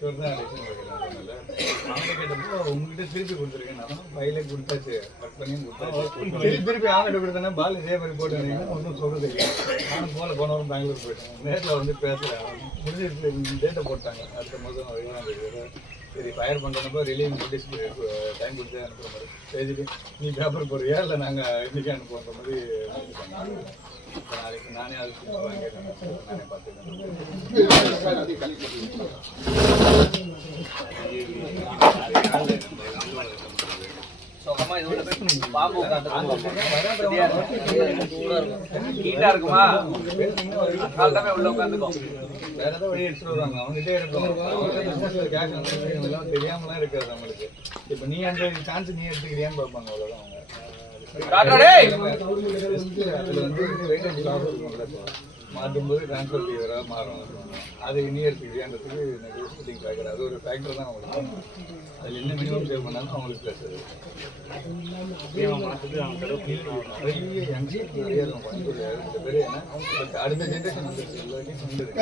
அவங்க கேட்டப்போ உங்ககிட்ட திருப்பி கொடுத்துருக்கேன், ஃபைலே கொடுத்தாச்சு, கட் பண்ணியும் கொடுத்தாச்சு. திருப்பி அவங்ககிட்ட கொடுத்தேன்னா பால் இதே மாதிரி போட்டு ஒன்றும் சொல்றது இல்லை. நானும் போன வாரம் பெங்களூர் போயிட்டேன், நேரில் வந்து பேசுகிறேன். முடிஞ்சு டேட்டை போட்டாங்க அடுத்த மாதம் 20 சரி ஃபயர் பண்ணுறப்போ ரிலீவ் நோட்டீஸ் டைம் கொடுத்து அனுப்புகிற மாதிரி பேசிட்டு நீ பேப்பர் போடுறியா இல்லை நாங்கள் இன்றைக்கி அனுப்புகிற மாதிரி நாளைக்கு நானே அது வாங்கிட்டேன், நானே பார்த்துக்கிறேன். பாம்பு ஹீட்டா இருக்குமா உள்ள உட்காந்துக்கும். வேற ஏதாவது வழி எடுத்துட்டு வருவாங்க, அவங்ககிட்டே இருக்கும். எல்லாம் தெரியாமலாம் இருக்காது நம்மளுக்கு. இப்ப நீ அந்த சான்ஸ் நீ எடுத்துக்கிறியான்னு பார்ப்பாங்க, அவ்வளவுதான். அதுல வந்து வெயிட் இருக்கும்ல, மாற்றும்போது ட்ரான்ஸ்ஃபர் ஃபீவராக மாறும். அது நீ எடுத்துக்கிறியான்றதுக்கு ஷூட்டிங் ஃபேக்டர், அது ஒரு ஃபேக்டர் தான் அவங்களுக்கு. அதில் என்ன மினிமம் சேவ் பண்ணாலும் அவங்களுக்கு ப்ளஸ். நிறைய யங்ஸ்டர்ஸ் நிறைய இருக்கும் கோயம்புத்தூர். இந்த பேர் ஏன்னா அடுத்த ஜென்ரேஷன் வந்துருச்சு, எல்லாத்தையும் வந்துருக்கு.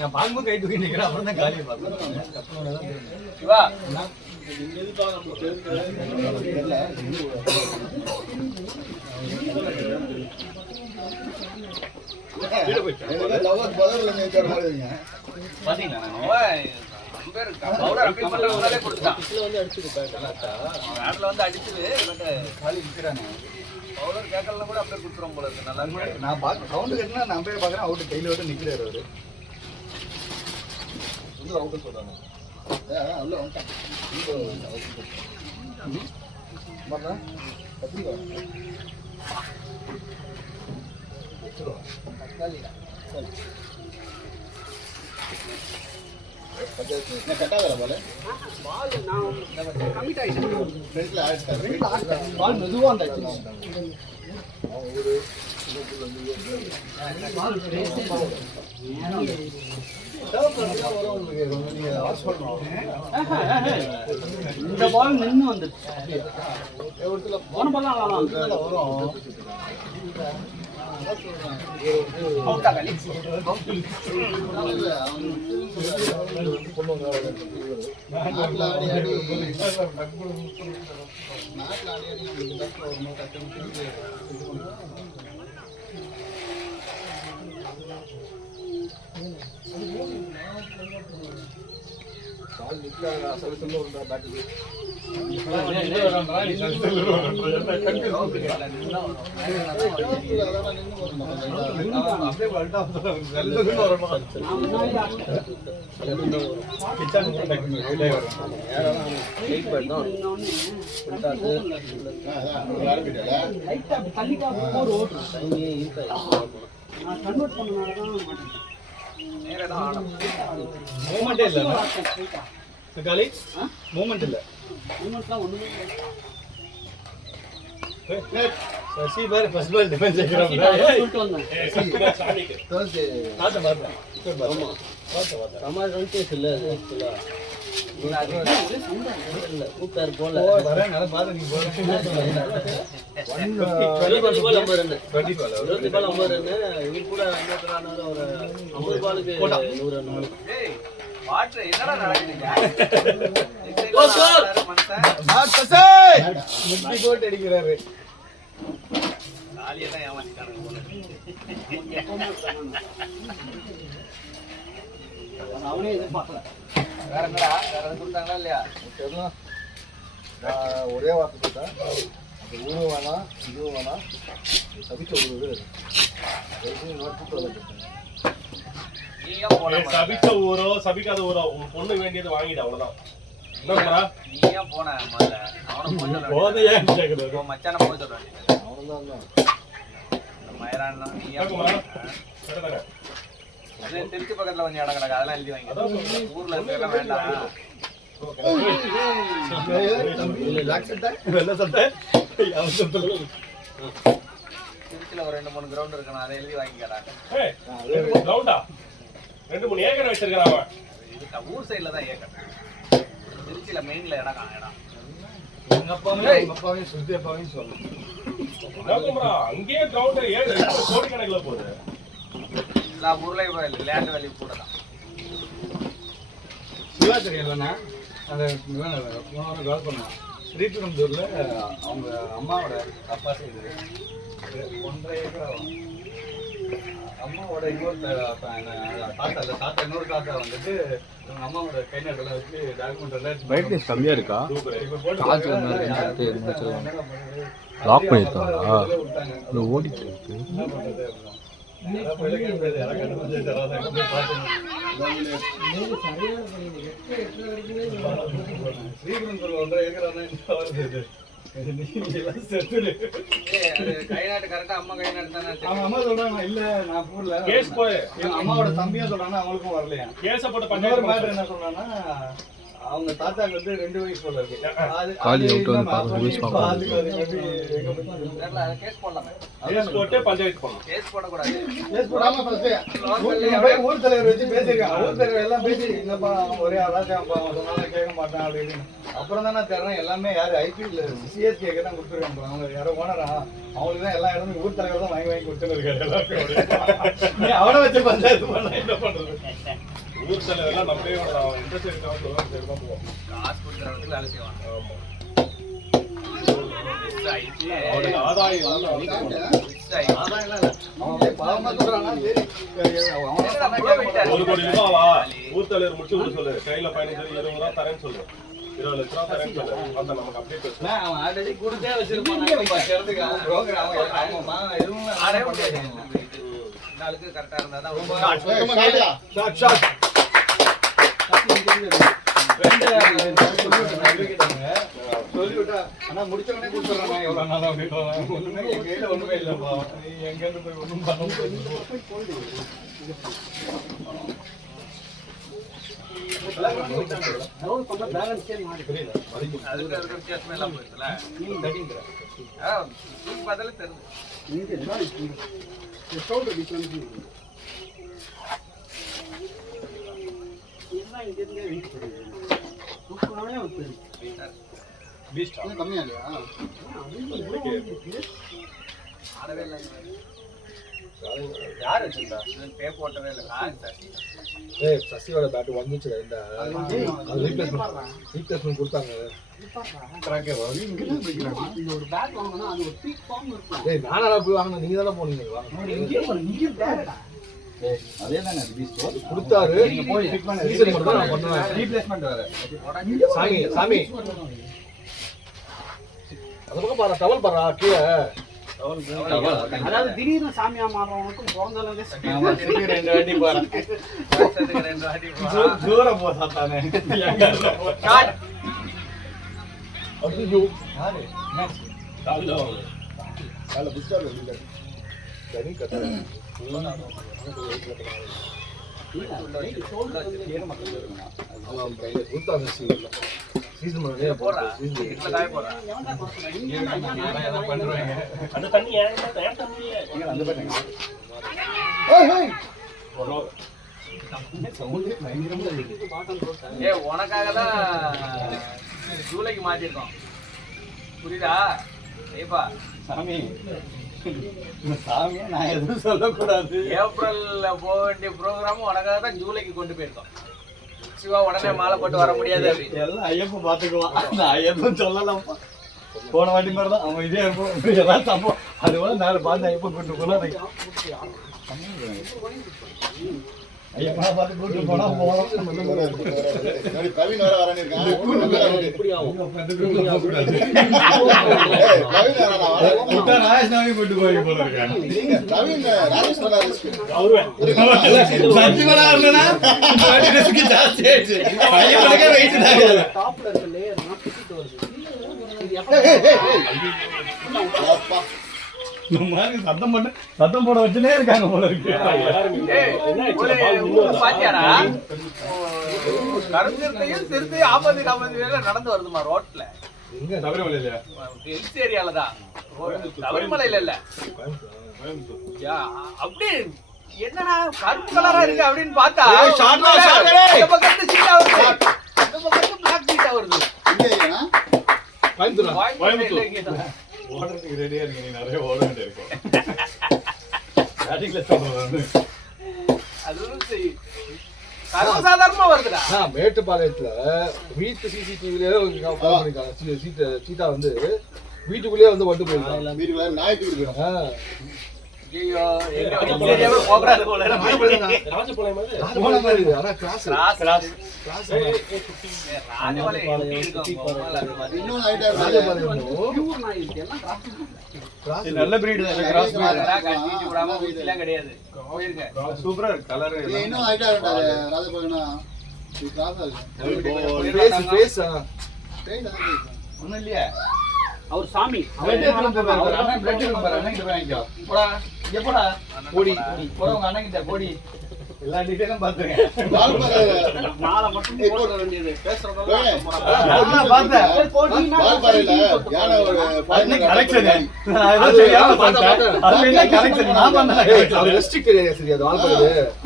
நான் பார்க்கும்போது கை தூக்கி நிற்கிறேன், அப்புறம் தான் காலியை பார்த்தேன். கேட்கலாம் கூட அப்படியே கொடுத்துருவோம் போல இருக்கு. நல்லா இருக்கு. நான் பார்க்க சவுண்டு கட்டினா நான் பேர் பார்க்குறேன், அவுட்டு கையில் விட்டு நிற்கிறாரு அவரு. அவுட்டு சொல்றாங்க கட்டாதர போல பால் மெதுவா இருந்தாச்சு. இந்த பால் நின்று வந்துச்சு, போன பால் வரும். பால் நிற்காத சலுசல்ல ஒரு பேட்டுக்கு மூமெண்டே இல்லை, மூமெண்ட் இல்லை. சசி பாரு ஃபர்ஸ்ட் பால் டிஃபென்ஸ் செய்யறாங்க. சமால் ரன்ஸ் இல்ல இல்ல கூப்பிட்டாரு போல வரேன் நல்லா பாரு. நீ போற 20 பால் 50 ரன் 20 பால் 50 ரன். இவங்க கூட இன்னொருத்தரானவர் ஒரு 50 பாலுக்கு 100 ரன். ஏய் வாட்டர் என்னடா நடக்குதுங்க? ஓ சார் மாட் பசே முட்டி போட் அடிக்குறாரு. காலியா தான் ஏமாத்திட்டாங்க போல. அவனே இது பார்க்கல. வேற என்னடா வேற எது கொடுத்தாங்களா இல்லையா? தெரியல. நான் ஒரே வார்த்தை சொல்றேன், அது ஊரும் வேணாம் இதுவும் வேணாம், சபிக்க ஊரு சபிச்ச ஊரோ சபிக்காத ஊரோ உன் பொண்ணு வேண்டியது வாங்கிடு, அவ்வளவுதான். நீ ஏன் போன முதல்ல அவனை போதையா கேக்குது, மச்சான போக சொல்றேன். அவ்வளவுதான் மயரான் நீ ஏன் திருச்சி பக்கத்துல வந்து இடம் கிடக்கு, அதெல்லாம் எழுதி வாங்கி ஊர்ல இருக்க வேண்டாம். திருச்சியில ஒரு 2-3 கிரவுண்ட் இருக்கணும், அதை எழுதி வாங்கிக்கிறாங்க. 2-3 ஏக்கர் வச்சிருக்கான். ஊர் சைட்ல தான் ஏக்கர். திருச்சியில மெயின்ல இடம். எங்க அப்பாவையும் சுத்தி அப்பாவையும் சொல்லணும். அங்கேயே கிரவுண்ட் ஏன் கோடிக்கணக்கில் போகுது? எல்லா ஊர்லயும் லேண்ட் வேல்யூ கூட தான். சிவா தெரியலண்ணா அந்த கால் பண்ணான். ஸ்ரீபெரும்புதூர்ல அவங்க அம்மாவோட அப்பா செய்து 1.5 ஏக்கர் அம்மாவோட இன்னொரு தாத்தா இன்னொரு தாத்தா வந்துட்டு இவங்க அம்மாவோட கை நாட்டெல்லாம் வச்சு டாக்குமெண்ட் பிரைட்னஸ் கம்மியா இருக்கா? லாக் பண்ணிருக்காங்களா? ஓடிட்டு இருக்கு. ஸ்ரீபெரும்புதூர் 1.5 ஏக்கர் அம்மா சொல்றாங்க இல்ல நான் பூர்ல அம்மாவோட தம்பியா சொல்றாங்க அவங்களுக்கும் வரலையா. மேட்டர் என்ன சொல்றாங்கன்னா அவங்க தாத்தாக்கு வந்து 2 வயசு போல இருக்கு. காலி அவுட் வந்து பாருங்க யூஸ் பண்ணலாம். கேஸ் போடலாமே. கேஸ் போட்டு பஞ்சாயத்து பண்ணலாம். கேஸ் போடக்கூடாது. கேஸ் போடாம ஊர் தலைவர் வச்சு பேசிருக்காங்க. ஊர் தலைவர் எல்லாம் பேசி இல்லப்பா ஒரே ராஜாப்பா சொன்னாலும் கேட்க மாட்டான் அப்படின்னு. அப்புறம் தான் நான் தர்றேன் எல்லாமே யாரு ஐபிஎல் சிஎஸ்கே தான் கொடுத்துருக்காங்க. அவங்க யாரோ ஓனரா அவங்களுக்கு தான் எல்லா இடமும் ஊர் தலைவர் தான் வாங்கி கொடுத்துன்னு இருக்காரு எல்லாருக்கும். அவனை வச்சு பஞ்சாயத்து பண்ண என்ன பண்றது? ஊர் தலைவர்லாம் நம்மளே இன்ட்ரெஸ்ட் இருக்காங்க போவோம். காசு கொடுக்குறவங்களுக்கு வேலை செய்வாங்க. அவனுக்கு ஆதாயம் ₹1 கோடி ஊர் தலைவர் முடிச்சு விட சொல்லு. கையில 15 20 ரூபா தரேன்னு சொல்லு. 20 லட்ச ரூபா தரேன்னு சொல்லு. அந்த நமக்கு அப்படியே பேசலாம். அவன் ஆல்ரெடி கொடுத்தே வச்சிருப்பான். நாளுக்கு கரெக்டா இருந்தா தான் சொல்லிவிட்டா ஆனா முடிச்சவனே கொடுத்துறாங்க. எவ்வளவு நாள் அப்படின்னு ஒண்ணுமே என் கையில ஒண்ணுமே இல்லப்பா. எங்க இருந்து போய் ஒண்ணும் பண்ண முடியாது. வித்தியாசமே எல்லாம் போயிருக்குல்ல. பார்த்தாலே தெரியுது. ஆடவே இல்லை. யார் வச்சிருந்தா? பே போட்டவே இல்லை. சசியோட பேட் வந்துச்சு. ரீப்ளேஸ்மெண்ட் கொடுத்தாங்க. நானா போய் வாங்கினேன். நீங்க தானே போனீங்க. கொடுத்தாரு. சாமி சாமி அந்த பக்கம் பாரு. டவல் பாரா கீழே. அதாவது திடீர்னு சாமியா மாறுறவனுக்கும் பிறந்தாலும் தூரம் போ சாத்தானே. அந்த தண்ணி உனக்காக தான் ஜூலைக்கு மாத்திருக்கோம். புரியுதா? ஏப்பா சாமி சாமியை நான் எதுவும் சொல்லக்கூடாது. ஏப்ரல்ல போக வேண்டிய ப்ரோக்ராமும் உனக்காக தான் ஜூலைக்கு கொண்டு போயிருக்கோம். சிவா உடனே மாலை போட்டு வர முடியாது. எல்லாம் ஐயப்பன் பாத்துக்குவான். நான் ஐயப்பன் சொல்லலாம்ப்பா. போன வாட்டி மாதிரி தான் அவன் இதே இருக்கும். ஏதாவது சம்பவம் அதுபோல நாலு பார்த்து ஐயப்பன் கூட்டு போனா ஐயப்பனா பார்த்து கூட்டு போனா போகலாம். ராஜேஷ்ணாவையும் கூட்டு போய் போல இருக்காங்க. சத்தம் போட வச்சுனே இருக்காங்க போல இருக்கு. பாத்தியாடா கருஞ்சத்தையும் திருத்தி 50 நடந்து வருதுமா ரோட்ல. சபரிமலையில ஹில்ஸ் ஏரியால தான். சபரிமலையில இல்ல. அப்படியே என்னடா கருப்பு கலரா இருக்கு அப்படின்னு பார்த்தா இந்த பக்கத்து சீட்டா வருது. இந்த பக்கத்து பிளாக் சீட்டா வருது. எங்கேயா கோயம்புத்தூர். ஓடுறதுக்கு ரெடியா இருக்கு, நீ நிறைய ஓட வேண்டியிருக்கும். ஸ்டார்டிங்ல சொல்றேன் அதுவும் சரி. சர்வசாதாரணமா வருதுடா. மேட்டுப்பாளையத்துல வீட்டு சிசிடிவில சீட்டா வந்து வீட்டுக்குள்ளேயே வந்து வந்து போயிருக்காங்க. வீட்டுக்குள்ள நாய்க்கு இருக்கணும். ஐயோ, எங்க ஏரியாவே போகக்கூடாது போல. ராஜபாளையம் மாதிரி ஆனா கிளாஸ் ராஜபாளையம் இன்னும் ஹைட்டா நல்ல பிரீடு தான், கிராஸ் பிரீடு கட்டிட்டு விடாம ஊசிலாம் கிடையாது. போயிருங்க. சூப்பரா இருக்கு கலர். இன்னும் ஹைட்டா இருக்காது ராஜபாளையம்னா. இது கிராஸா இருக்கு. ஃபேஸ் ட்ரெயின் தான் ஒண்ணும் இல்லையா? அவர் சாமி. பிளட் இருக்கும் பாரு, அண்ணன் கிட்ட வாங்கிக்கோ. போடா, இங்க போடா. போடி, போடா உங்க அண்ணன் கிட்ட போடி. எல்லா டீடைலும் பாத்துருங்க. நாளை மட்டும் போட வேண்டியது. பேசுறதெல்லாம் வால்பாறையில யானை ஒரு கலெக்ஷன்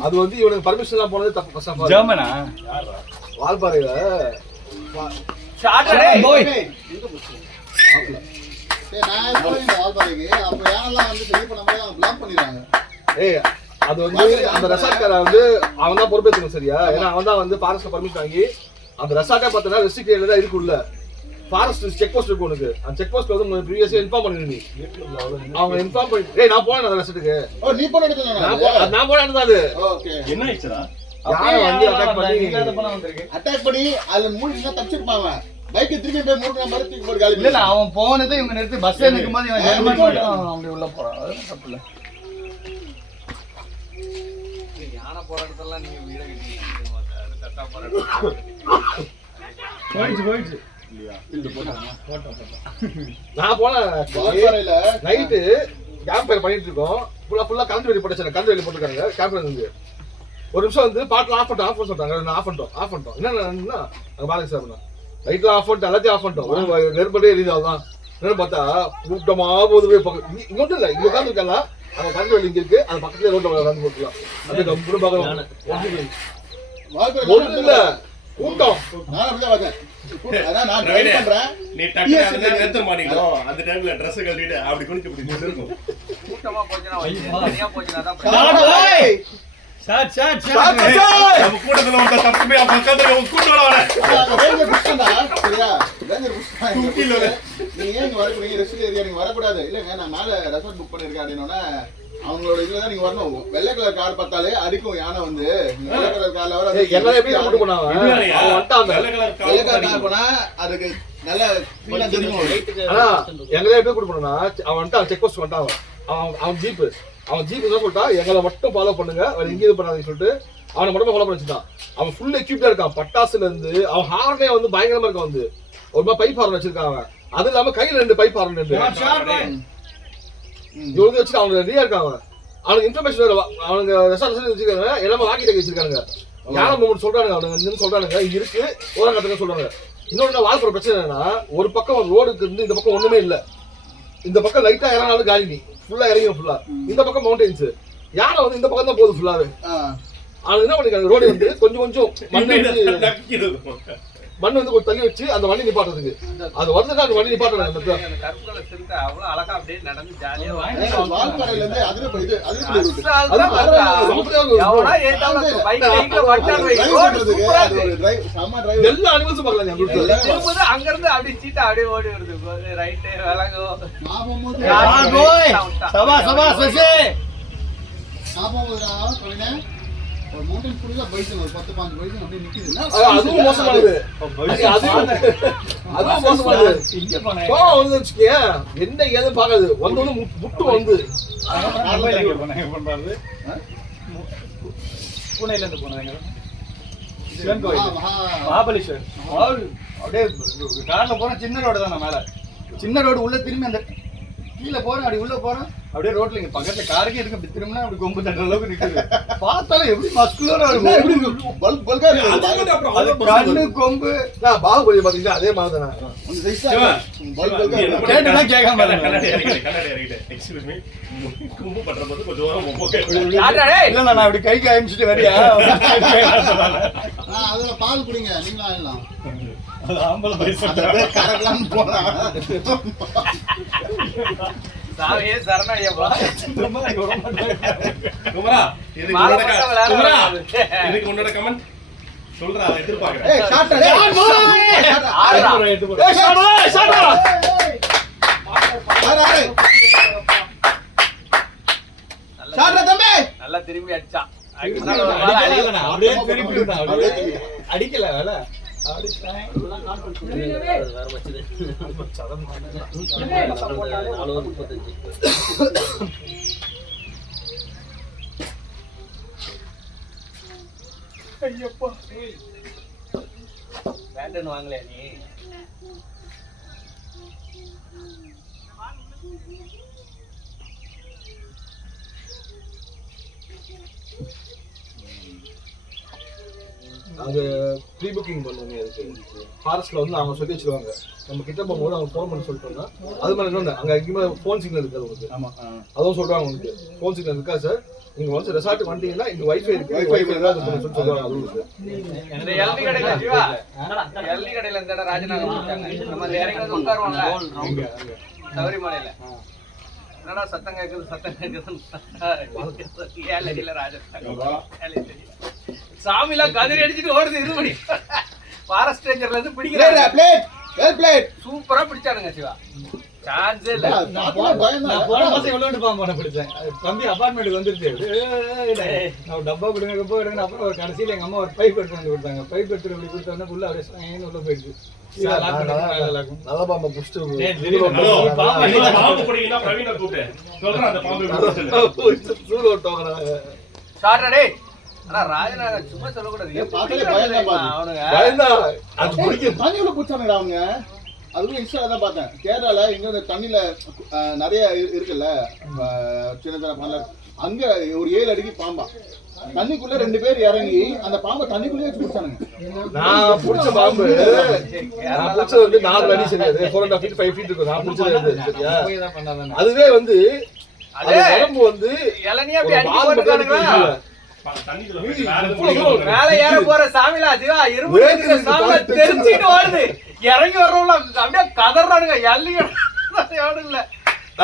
அது வந்து இவனுக்கு பர்மிஷன் எல்லாம் போனது தப்பு. ஃபர்ஸ்ட் ஆஃப் ஆல் ஜெர்மனா வால்பாறையில ஷார்ட்டடே போய் நான் போயிருந்தேன் வால்பாறைக்கு. அப்ப யாரெல்லாம் வந்து சரி பண்ணும்போது அவங்க பிளாக் பண்ணிடுறாங்க. ஏய் அது வந்து அந்த ரெசார்ட்கார வந்து அவன் தான் பொறுப்பேற்கணும் சரியா? ஏன்னா அவன் தான் வந்து ஃபாரஸ்ட்ல பர்மிஷன் வாங்கி அந்த ரெசார்ட்டா பார்த்தா ரெஸ்ட்ரிக்ட் ஏரியா தான் இருக்குள்ள. ஃபாரஸ்ட் செக் போஸ்ட் இருக்கு உனக்கு. அந்த செக் போஸ்ட்ல வந்து ப்ரீவியஸா இன்ஃபார்ம் பண்ணிரு நீ. அவங்க இன்ஃபார்ம் பண்ணி ஏய் நான் போறேன் அந்த ரெசார்ட்டுக்கு. ஓ நீ போன இடத்துல நான் போறேன் தான் அது. ஓகே. என்ன ஆயிடுச்சுடா? யாரை வந்து அட்டாக் பண்ணி இல்லாத பணம் வந்திருக்கு. அட்டாக் பண்ணி அதுல மூடினா தப்பிச்சிருப்பாங்க. பைக் திருப்பி போய் மூணு நம்பர் தூக்கி போட்டு காலி. இல்ல இல்ல அவன் போனதை இவங்க நிறுத்தி பஸ்ல நிக்கும்போது இவன் ஹெல்மெட் மட்டும் அப்படி உள்ள போறான். அது தப்பு இல்ல. யானை போற இடத்தெல்லாம் நீங்க வீட கட்டிட்டீங்க. தட்டா போற இடம். போயிடுச்சு நான் போனேன் வால்பாறையில நைட்டு கேம்ப் ஃபயர் பண்ணிட்டு இருக்கோம். ஃபுல்லா கரண்ட் வெளியே போட்டுச்சு. கரண்ட் வெளியே போட்டுருக்காங்க கேம்ப் ஃபயர் வந்து. ஒரு நிமிஷம் வந்து பாட்டில் ஆஃப் பண்ண சொல்லிட்டாங்க. ஆஃப் பண்ணிட்டோம். என்ன அங்கே பாலகி சார் லைட்லாம் ஆஃப் பண்ணிட்டோம், எல்லாத்தையும் ஆஃப் பண்ணிட்டோம். நெருப்பட்டே எரியுது. அதான் என்னன்னு பார்த்தா கூட்டமா போது போய் இங்கோட்டும் இல்லை, இங்க உட்காந்துருக்காங்க. அவங்க கரண்ட் வெளியே இங்க இருக்கு. அது பக்கத்துல ரோட்ல உட்காந்து போட்டுக்கலாம். அது கம்பெனி பார்க்கலாம். ஒன்றும் இல்லை கூட்டம். நான் அப்படிதான் பார்த்தேன். அதான் நான் ட்ரை பண்றேன். நீ டக்கு நிறுத்த மாட்டீங்களோ அந்த டைம்ல Dress கழட்டிட்டு அப்படி குனிச்சு இப்படி இருக்கும். கூட்டமா போச்சுனா தனியா போச்சுனா தான் நம்ம கூட்டத்துல வந்து தப்பு போய் பக்கத்துல கூட்டோட வர. ரேஞ்சர் புஷ்டா சரியா? ரேஞ்சர் புஷ்டா. நீங்க ஏன் வரக்கூடாது? ரெஸ்ட் ஏரியா நீங்க வரக்கூடாது. இல்லங்க நான் மேல ரெசார்ட் புக் பண்ணிருக்கேன் அப்படினோனே அவங்களோட இதுல தான் நீங்க வரணும். வெள்ளை கலர் கார் பார்த்தாலே அடிக்கும் யானை வந்து. வெள்ளை கலர் கார்ல வர எல்லாரும் எப்படி கூட்டு போனாங்க? அவன் வந்துட்டான். வெள்ளை கலர் கார் போனா அதுக்கு நல்ல ஃபீலா தெரியும். ஆனா எங்களே எப்படி கூட்டு போனா அவன் வந்துட்டான். செக் போஸ்ட் வந்துட்டான். அவன் ஜீப் என்ன சொல்லிட்டா, எங்களை மட்டும் ஃபாலோ பண்ணுங்க, வேற எங்கேயும் இது பண்ணாதீங்கன்னு சொல்லிட்டு அவனை மட்டும் ஃபாலோ பண்ணி வச்சுட்டான். அவன் ஃபுல் எக்யூப்டா இருக்கான். பட்டாசுல இருந்து அவன் ஹார்னே வந்து பயங்கரமா இருக்கான். வந்து ஒரு மாதிரி பைப் ஹார்ன் வச்சிருக்கான் அவன். அது இல்லாம கையில 2 பைப் ஹார்ன் இருக்கு. இவங்க வச்சுட்டு அவங்க ரெடியா இருக்காங்க. அவனுக்கு இன்ஃபர்மேஷன் அவனுங்க ரெசார்ட் வச்சிருக்காங்க. எல்லாமே வாக்கி டேக் வச்சிருக்காங்க. யாரும் மூமெண்ட் சொல்றானுங்க. அவனுங்க சொல்றானுங்க இங்க இருக்கு ஓரங்கத்துக்கு சொல்றாங்க. இன்னொன்னு வாழ்க்கை பிரச்சனை என்னன்னா, ஒரு பக்கம் ரோடுக்கு இருந்து இந்த பக்கம் ஒண்ணுமே இல்ல. இந்த பக்கம் லைட்டா இறங்கினாலும் காலி ஃபுல்லா இறங்கிடும். ஃபுல்லா இந்த பக்கம் மவுண்டன்ஸ். யானை வந்து இந்த பக்கம் தான் போகுது ஃபுல்லாவே. அது என்ன பண்ணிருக்காங்க, ரோடு வந்து கொஞ்சம் மண் வந்து கொஞ்சம் தள்ளி வச்சு அந்த வண்டி நிப்பாட்டுறதுக்கு. அது வந்து அந்த வண்டி நிப்பாட்டுறாங்க. அந்த கருப்புல சிறுத்தை அவ்வளவு அழகா அப்படியே நடந்து ஜாலியா வால்பாறையில இருந்து அதிரப்படி இது அதிரப்படி ரூட். எவனா ஏத்தாம பைக் லைட்ல வட்டார் வை டிரைவ் பண்றதுக்கு அது ஒரு டிரைவ் சம டிரைவ். எல்லா அனிமல்ஸும் பார்க்கலாம் அந்த ரூட்ல. திரும்புது அங்க இருந்து அப்படியே சீட்டா அப்படியே ஓடி வருது. ரைட் விலகோ நாபமோது சபா சசி நாபமோதுடா கவினே. ஒரு மவுண்டன் ஃபுல்லா பைசன் ஒரு 10-15 பைசன் அப்படியே நிக்குது. அதுவும் மோசமானது. அதுவும் மோசமானது. இங்க போனேன் கோவம் வந்து வச்சுக்கே என்ன ஏது பாக்காது. வந்து முட்டு வந்து பண்றது புனேல இருந்து போனாங்க. சிவன் கோயில் மகாபலேஸ்வர். அப்படியே கார்ல போறேன். சின்ன ரோடு தானே மேல. சின்ன ரோடு உள்ள திரும்பி அந்த கீழே போறேன். அப்படி உள்ள போறேன். அப்படியே ரோட்ல இங்க பக்கத்துல காருக்கே இருக்கு. அப்படி திரும்பினா அப்படி கொம்பு தட்டுற அளவுக்கு நிக்குது. பார்த்தாலும் எப்படி மஸ்குலரா இருக்கும். எப்படி பல்க் பல்கா இருக்கு. அது கண்ணு கொம்பு பாகுபலி பாத்தீங்கன்னா அதே மாதிரி தானே. அந்த சைஸா பல்க் பல்கா இருக்கு. கேட்டுனா கேட்காம கண்ணாடி இறக்கிட்டேன். எக்ஸ்கியூஸ் மீ, கும்பு பண்றபோது கொஞ்சம் தூரம் போக. இல்ல நான் அப்படி கைக்கு அமிச்சிட்டு வரியா? அதுல பால் குடிங்க நீங்களும் ஆயிடலாம். அது ஆம்பளை பைசா கரெக்டான்னு போனா சாமியே சரணம் ஐயப்பா. குமரா இதுக்கு மாலை உன்னோட போட்டா விளையாட குமரா, வராது. இதுக்கு உன்னோட கமெண்ட் சொல்றா, அதை எதிர்பார்க்கிறேன். ஏய் ஷாட் டே ஆடுறா. ஏய் ஷாடா ஷாடா ஆறு ஷாட் தம்பி நல்லா திரும்பி அடிச்சான். அப்படியே திருப்பி விட்டான். அடிக்கல வேலை வேற வச்சது. 4:35. ஐயப்பா பேட்டன் வாங்கலையா நீ? அங்க ப்ரீ புக்கிங் பண்ணுவாங்க. அதுக்கு ஃபாரஸ்ட்ல வந்து அவங்க சொல்லி வச்சிருவாங்க, நம்ம கிட்ட போகும்போது அவங்க ஃபோன் பண்ணி சொல்லிட்டோம்னா அது மாதிரி இன்னொன்று அங்கே எங்கேயுமே ஃபோன் சிக்னல் இருக்காது உங்களுக்கு. ஆமா அதுவும் சொல்றாங்க உங்களுக்கு ஃபோன் சிக்னல் இருக்கா சார், நீங்க வந்து ரெசார்ட் வந்துட்டீங்கன்னா இங்க வைஃபை இருக்கு, வைஃபை சொல்லி சொல்லுவாங்க. அதுவும் இருக்கு. இந்த எல்வி கடையில ஜீவா, எல்வி கடையில இந்த இடம் ராஜநாகம் கொடுத்தாங்க. நம்ம இந்த இறங்கி வந்து உட்காருவாங்க சபரிமலையில. என்னடா சத்தம் கேக்குது சத்தம் கேக்குது. ஏழையில ராஜஸ்தான் சாமிலாம் கதிரி அடிச்சுட்டு ஓடுது. இருபடி ஃபாரஸ்ட் ரேஞ்சர்ல இருந்து பிடிக்கிறாங்க. பிளேட் வெல் பிளேட் சூப்பரா பிடிச்சானுங்க சிவா. சான்ஸே இல்ல. நான் போன மாசம் எவ்வளவு பாம்பு பண்ண பிடிச்சேன். தம்பி அபார்ட்மெண்ட்டுக்கு வந்துருச்சு. நான் டப்பா கொடுங்க டப்பா கொடுங்க. அப்புறம் ஒரு கடைசியில் எங்க அம்மா ஒரு பைப் எடுத்து வந்து கொடுத்தாங்க. பைப் எடுத்து அப்படி கொடுத்தோன்னா உள்ள அப்படியே உள்ள போயிடுச்சு. நல்ல பாம்பை புடிச்சிட்டு பாம்பு பிடிக்கணும்னா பிரவீனை கூப்பிட்டு சொல்றேன், அந்த பாம்பு எப்படி பிடிச்சது. சூழல் விட்டவங்க சாட்டர்டே. ஆனா ராஜநாகம் சும்மா சொல்லக்கூடாது. பார்த்தாலே பயம் தான் அவனுங்க பயந்தா அது பிடிக்கும். தண்ணியுள்ள குடிச்சானுடா அவங்க. அதுவும் இன்ஸ்டால தான் பார்த்தேன். கேரளால இங்க இந்த தண்ணியில நிறைய இருக்குல்ல சின்ன சின்ன பாம்பு. அங்க ஒரு 7 அடிக்கு பாம்பா தண்ணிக்குள்ள 2 பேர் இறங்கி அந்த பாம்பை தண்ணிக்குள்ளே வச்சு குடிச்சானுங்க. நான் பிடிச்ச பாம்பு நான் பிடிச்சது வந்து 4 அடி சரியாது, 4.5 feet 5 feet இருக்கும். நான் பிடிச்சது வந்து சரியா, அதுவே வந்து அது உடம்பு வந்து இளநியா அப்படி அடிச்சு போட்டுருக்கானுங்களா? தண்ணிக்குள்ள மேல ஏற போற சாமிலா சிவா இரும்பு சாமில தெரிஞ்சுட்டு ஓடுது. இறங்கி வர்றவங்கள அப்படியே கதறானுங்க. எல்லி எவனும் இல்ல,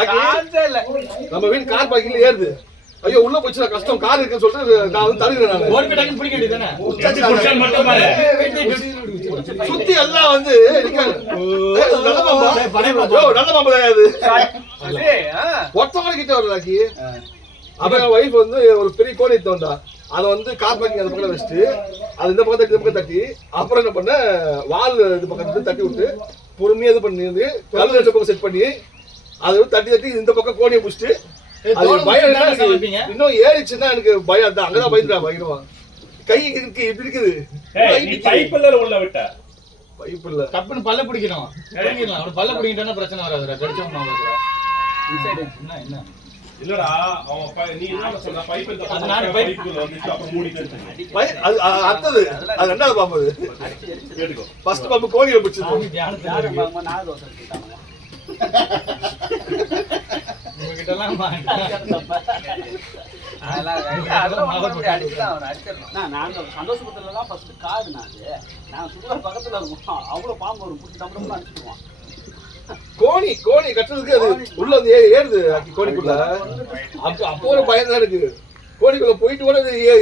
சான்ஸே இல்ல. நம்ம வீட்டு கார் பார்க்கிங்ல ஏறுது. ஐயோ உள்ள போச்சுனா கஷ்டம், கார் இருக்குன்னு சொல்லிட்டு நான் வந்து தருகிறேன். நான் ஓடி போய் டக்குனு பிடிக்க வேண்டியதானே. சுத்தி எல்லாம் வந்து நிக்காது. நல்ல பாம்பா, நல்ல பாம்பு தான் அது. ஒருத்தவங்க கிட்ட வரலாக்கி. அப்ப என் வைஃப் வந்து ஒரு பெரிய கோழி எடுத்து வந்தா, அதை வந்து கார் பார்க்கிங் அந்த பக்கம் வச்சுட்டு அது இந்த பக்கம் இந்த பக்கம் தட்டி, அப்புறம் என்ன பண்ண வால் இது பக்கம் தட்டி விட்டு பொறுமையா இது பண்ணி கல் ரெண்டு பக்கம் செட் பண்ணி அதை வந்து தட்டி தட்டி இந்த பக்கம் கோழியை பிடிச்சிட்டு அது பயம் இன்னும் ஏறிச்சுன்னா எனக்கு பயம் தான். அங்கதான் பயந்துடா பயங்கரமா. கை இருக்கு இப்படி இருக்குது. பைப் உள்ள விட்ட பைப் இல்ல, டப்புன்னு பல்ல பிடிக்கணும். அவன் பல்ல பிடிக்கிட்டானா பிரச்சனை வராதுடா. கடிச்சவன் என்ன என்ன இல்லடா அவன் நீ என்ன சொல்ற பைப் இந்த அது நான் பைப் வந்துச்சு அப்ப மூடிட்டு அது அடுத்தது அது ரெண்டாவது பாம்பு. கேட்டுக்கோ. ஃபர்ஸ்ட் பாம்பு கோழியை பிடிச்சது. தியானத்துல உங்ககிட்ட எல்லாம் சந்தோஷபுரத்துலதான் ஃபர்ஸ்ட் காடு. நாங்க சுடுவார் பக்கத்துல இருக்கோம். அவ்வளவு பாம்பு வரும். புடிச்சு தம்பி அடிச்சுடுவோம். கோழி கோழி கட்டுறதுக்கு அது உள்ள வந்து ஏறுது கோழிக்குள்ள. அப்போ ஒரு பயம் தான் இருக்கு. கோழிக்குள்ள போயிட்டு கூட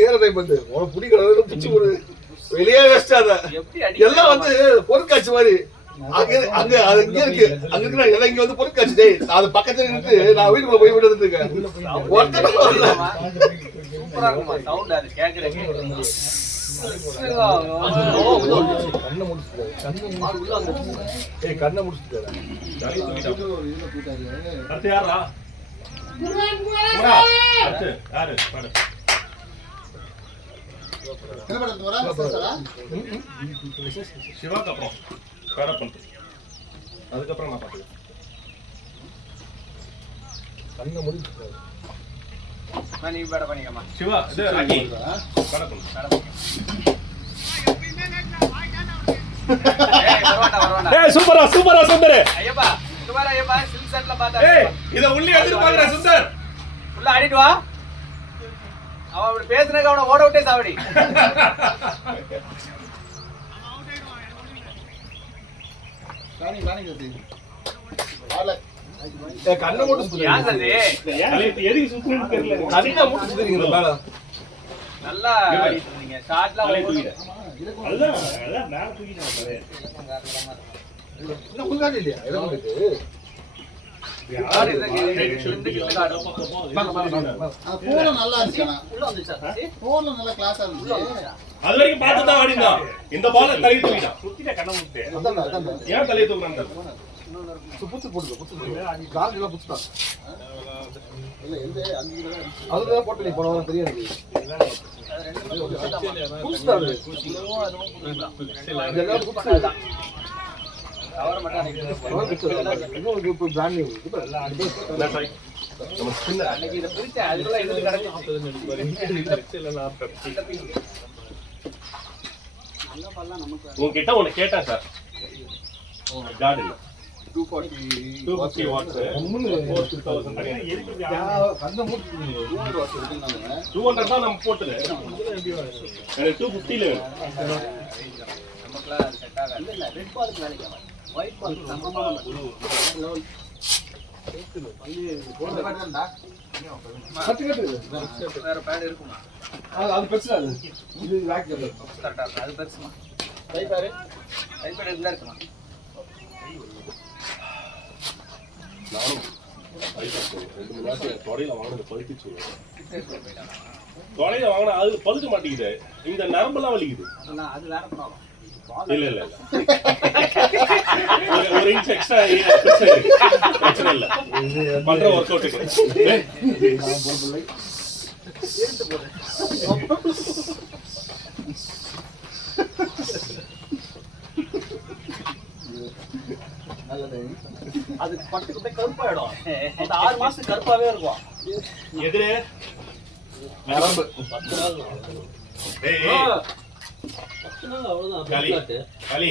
ஏற டைம் வந்து உனக்கு பிடிக்கிறது பிடிச்சி ஒரு வெளியே வச்சிட்டாத எல்லாம் வந்து பொருட்காட்சி மாதிரி. அங்க அங்க அது இங்க இருக்கு. அங்க இருக்கு எல்லாம் இங்க வந்து பொருட்காட்சி. அது பக்கத்துல இருந்து நான் வீட்டுக்குள்ள போய் விட்டு இருக்கேன். சூப்பரா இருக்குமா சவுண்ட் அது கேக்குறதுக்கு. கண்ணை முடிச்சுட்டாரு. கண்ணை முடிச்சுட்டாரு. அடுத்து யாரா? யாரு பாடு. என்ன பண்றது வரா சிவாக்கு அப்புறம் கடை பண்ணுறது, அதுக்கப்புறம் நான் பார்த்துக்கிறேன். கண்ணை முடிச்சுட்டாரு. நீ பேட பண்ணிக்கமா சிவா இது ராக்கி கடை பண்ணு. சூப்பரா சூப்பரா சுந்தர். ஐயப்பா இங்க பாரு ஐயப்பா சில்க் ஷர்ட்ல பார்த்தா. இத உள்ளே எடுத்து பாக்குற சுந்தர். உள்ள ஆடிட்டு வா. அவன் அப்படி பேசுனதுக்கு அவனை ஓட விட்டே சாவடி. பிளானிங் சசி ஆல கண்ணை மட்டும் சுத்துறீங்க. ஏன் சசி எதுக்கு சுத்துறதுன்னு தெரியல. கண்ணை மட்டும் சுத்துறீங்க இந்த மேல. நல்லா ஆடிட்டு இருந்தீங்க ஷாட்லாம் அதான் மேல தூக்கிட்டாங்க. இன்னும் உள்காட்டு இல்லையா? எதை பண்ணிட்டு? போல நல்லா இருந்துச்சு ஆனா உள்ள வந்துச்சா சசி போல நல்லா கிளாஸா இருந்துச்சு அது வரைக்கும் பார்த்து தான் ஆடினான். இந்த பால தலையை தூக்கிட்டான். அதான்டா, அதான்டா. ஏன் தலையை தூக்குறான்னு தெரியல. புடிச்சு போட்டுக்க. கால் எல்லாம் புடிச்சுட்டான். இல்ல எந்த அங்க தான் அதுதான் போட்டு நீ போன வாரம் தெரியாது. புடிச்சுட்டான் அது. இதெல்லாம் புடிச்சுட்டான். கவர மாட்டானே இன்னும் இப்போ பிராண்ட் நியூ. என்ன சாய்? நம்ம சின்ன அன்னைக்கு இத பிரிச்ச அதுக்குள்ள இது கடந்து உங்ககிட்ட ஒண்ணு கேட்டேன் சார். கார்டு இல்ல. 250 வாட்ஸ் 4000 தனியா. கண்ணை மூட்டு 200 வாட்ஸ் இருக்குன்னாங்க 200 தான் நம்ம போட்டது. எனக்கு 250 ல வேணும். நமக்குலாம் அது செட் ஆகாது இல்ல ரெட் பாலுக்கு வேலைக்கு ஆகாது ஒயிட் பாலுக்கு சமமா வேற பேட் இருக்குமா அது பெருசா அது. இது லாக் கலர். கரெக்டா இருக்கு அது பெருசுமா கை பேட் இருந்தா இருக்குமா நானும் ரெண்டு மூணு நாள் தொடையில வாங்கினது பழுத்துச்சு. தொடையில வாங்கினா அது பழுக்க மாட்டேங்குது. இந்த நரம்பெல்லாம் வலிக்குது. அது வேற ப்ராப்ளம் இல்ல இல்ல இல்ல. ஒரு இன்ச் எக்ஸ்ட்ரா பிரச்சனை இல்ல. பண்ற ஒர்க் அவுட்டுக்கு அது பட்டுக்கு போய் கருப்பாயிடும் அந்த 6 மாசத்துக்கு கருப்பாவே இருக்கும் எதிரே நரம்பு. 10 நாள் அவ்வளவுதான் களி களி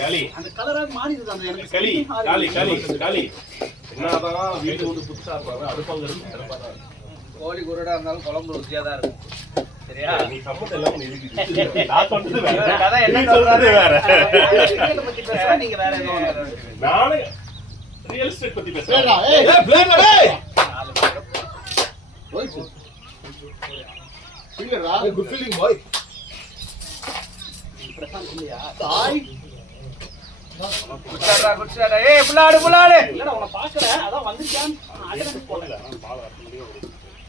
களி அந்த கலராக மாறிடுது அந்த எனக்கு களி களி களி களி என்னதான் வீட்டு வந்து புதுசா இருப்பாங்க அடுப்பாங்க இருக்கு. கோழி குருடா இருந்தாலும் குழம்பு ருசியா தான் இருக்கும் சரியா நீ சம்மந்தம் எல்லாம் இருக்கு. நான் சொன்னது வேற. கதை என்ன நீ சொல்றது வேற. கிரிக்கெட் பத்தி பேசுறா நீங்க வேற ஏதோ நானே ரியல் எஸ்டேட் பத்தி பேசுறேன். ஏடா ஏய் ஏய் பிளேட் டேய். போயிச்சு இல்லடா குட் ஃபீலிங் பாய். பிரசாந்த் இல்லையா தாய் குட்சாடா ஏய் புலாடு இல்லடா உன்னை பாக்குறேன் அதான் வந்துச்சான் அட்ரஸ் போடல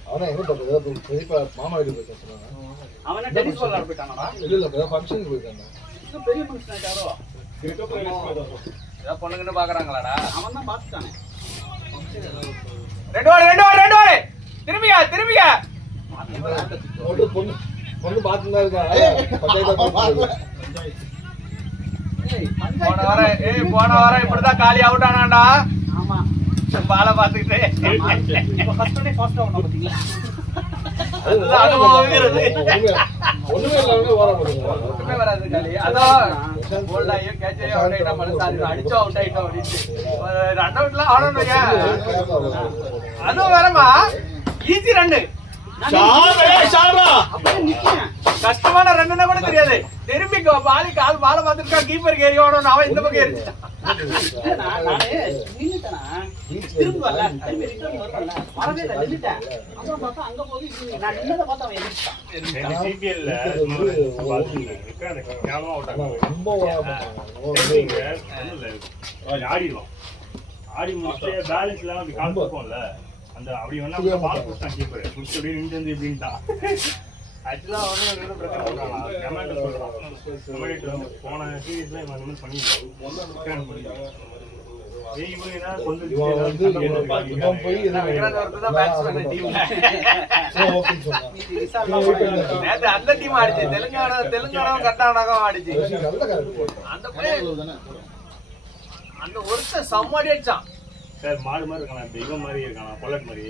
அவனா எங்க பண்றது? பெரியப்பா மாமா வீட்டுக்கு போய் சொன்னாங்க. அவனே டென்னிஸ் பால் போயிட்டானடா இல்ல ஃபங்க்ஷனுக்கு போயிருக்காங்க. இது பெரிய மனுஷன் ஆயிட்டாரோ ஏதோ பொண்ணுங்கன்னு பாக்குறாங்களாடா அவன் தான் பாத்துட்டானே ரெண்டு வாடு திரும்பியா பொண்ணு பொண்ணு பாத்துட்டு தான் இருக்கா. பஞ்சாயத்து போன வாரம் இப்படிதான் காலி அவுட் ஆனான்டா ஆமா பாலை பாத்துக்கிட்டே ஒண்ணுமே இல்லாம ஓட முடியும். ஒண்ணுமே வராது காலி அதான் போல்ட் ஆகியோ கேட்ச் ஆகியோ அவுட் ஆயிட்டா மனசு அடிச்சோம் அவுட் ஆயிட்டோம் அப்படின்னு ரன் அவுட்லாம் ஆடணும் அதுவும் வேறமா ஈஸி ரன்னு கஷ்டமான ரன்னுனா கூட தெரியாது திரும்பி பாலி கால் பால பாத்துருக்கா கீப்பர் ஏறி ஓடணும் அவன் இந்த பக்கம் ஏறிச்சான் ஆடி முடிச்சு பேலன்ஸ் எல்லாம் அப்படி காமிப்போம்ல அந்த அப்படி வேணா பால் புடிச்சான் கீப்பர் புடிச்சு அப்படியே நின்று இப்படின்ட்டான் ஆக்சுவலா அவனே பிரச்சனை பண்றான் கமெண்ட் சொல்றான் கமெண்ட் வந்து போன சீரீஸ்ல இவன் வந்து பண்ணிட்டான் ஏய் இவன் என்ன கொண்டு இவன் போய் அந்த டீம் ஆடிச்சு தெலுங்கானா கர்நாடகாவும் ஆடிச்சு அந்த ஒருத்தன் செம்மடி அடிச்சான் சார் மாடு மாதிரி இருக்கான் இந்த இவன் மாதிரி இருக்கான் பொலட் மாதிரி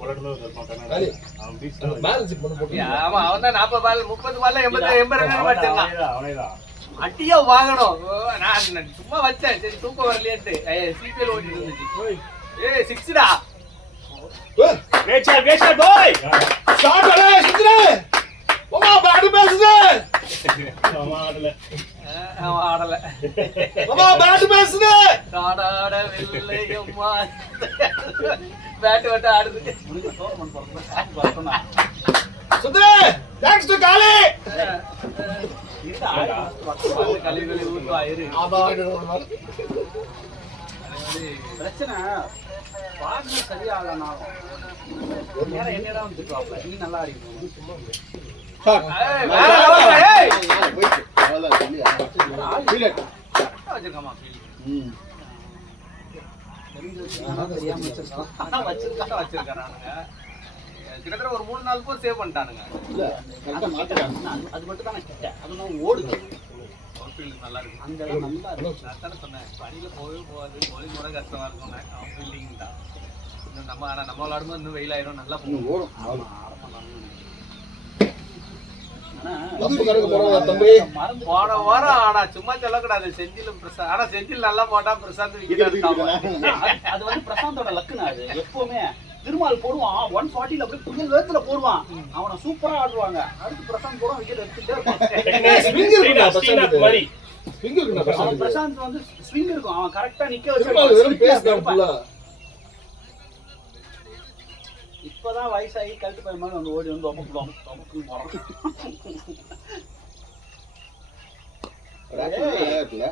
பொலட் மாதிரி இருப்பான் கர்நாடகா அவன் பீச் தான் பேலன்ஸ் பண்ண போட்டு ஆமா அவன் தான் 40 பால் 30 பால்ல 80 ரன் அடிச்சான் அவனேதான் அட்டியா வாங்கணும் நான் சும்மா வச்சேன் சரி தூக்கம் வரலையேன்ட்டு சிபிஎல் ஓடிட்டு இருந்துச்சு ஏய் 6 டா வேச்சா பாய் ஷாட் அலே சித்ரே ஓமா பேட் பேசுதே சமாடல அவன் ஆடல. மாமா பேட் பேசுது. ஆடவில்லை அம்மா. பேட் வட்ட ஆடுது. சுந்தரே தேங்க்ஸ் டு காளி. கழிவு ஊத்துவா இரு. ஆமா பிரச்சனை பாட்டு சரியா ஆடலனாலும் ஒரு நேரம் என்னடா வந்துட்டுவாப்ல. நீ நல்லா ஆடிக்கணும். அவ்வளவுதான் சொல்லியா? Feel it. வச்சிருக்காமா ம். வச்சிருக்கானுங்க. கிட்டத்தட்ட ஒரு 3-4 போர் சேவ் பண்ணிட்டானுங்க. இல்ல, correct ஆ மாத்திட்டாங்க. அது மட்டும் தான் கிட்ட அதெல்லாம் ஓடுது. ஃபீல்ட் நல்லா இருக்கு. அந்த இடம் நல்லா இருக்கு. நான் தானே சொன்னேன் பனியில போகவே போகாது. போலிங் கூட கஷ்டமா இருக்கும். ஃபீல்டிங் தான் இன்னும் நம்ம ஆனா நம்ம விளாடும்போது இன்னும் வெயிலாயிரும். நல்லா இன்னும் ஓடும். போன வாரம் ஆனா சும்மா சொல்லக்கூடாது. செந்தில் பிரசாந்த் ஆனா செந்தில் நல்லா போட்டா பிரசாந்த் அது வந்து பிரசாந்தோட லக்குனா. அது எப்பவுமே திருமால் போடுவான் 140ல அப்படியே புயல் வேகத்துல போடுவான். அவனை சூப்பரா ஆடுவாங்க. அடுத்து பிரசாந்த் போடுவான் விக்கெட் எடுத்துட்டே இருப்பான். அவன் பிரசாந்த் வந்து ஸ்விங் இருக்கும். அவன் கரெக்டா நிக்க வச்சு இப்பதான் வயசாகி கழுத்து பையன் மாதிரி வந்து ஓடி வந்து ஒப்பக்குலாம் போறான். ஒரு action அழகா இருக்குல்ல?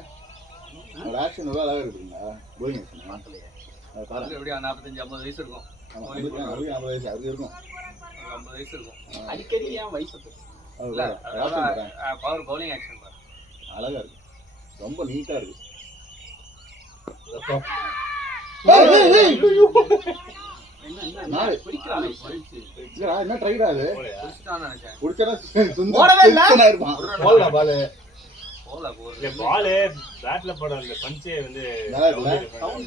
ஒரு action ரொம்ப அழகா இருக்குங்களா? bowling action மாத்தலையே. அது பாருங்க. எப்படியா 45-50 வயசு இருக்கும். ஆமா, அவருக்கு 50 வயசு அது இருக்கும். 50 வயசு இருக்கும். அடிக்கடி ஏன் வயசு அது பவர் பவுலிங் ஆக்ஷன் பாரு அழகா இருக்கு. ரொம்ப நீட்டா இருக்கு. என்ன ட்ரைடா அது? குடிச்சனா ஓடவே இல்ல. இருப்பான். போல்டா பால். பால் பேட்ல போட அந்த பஞ்சே வந்து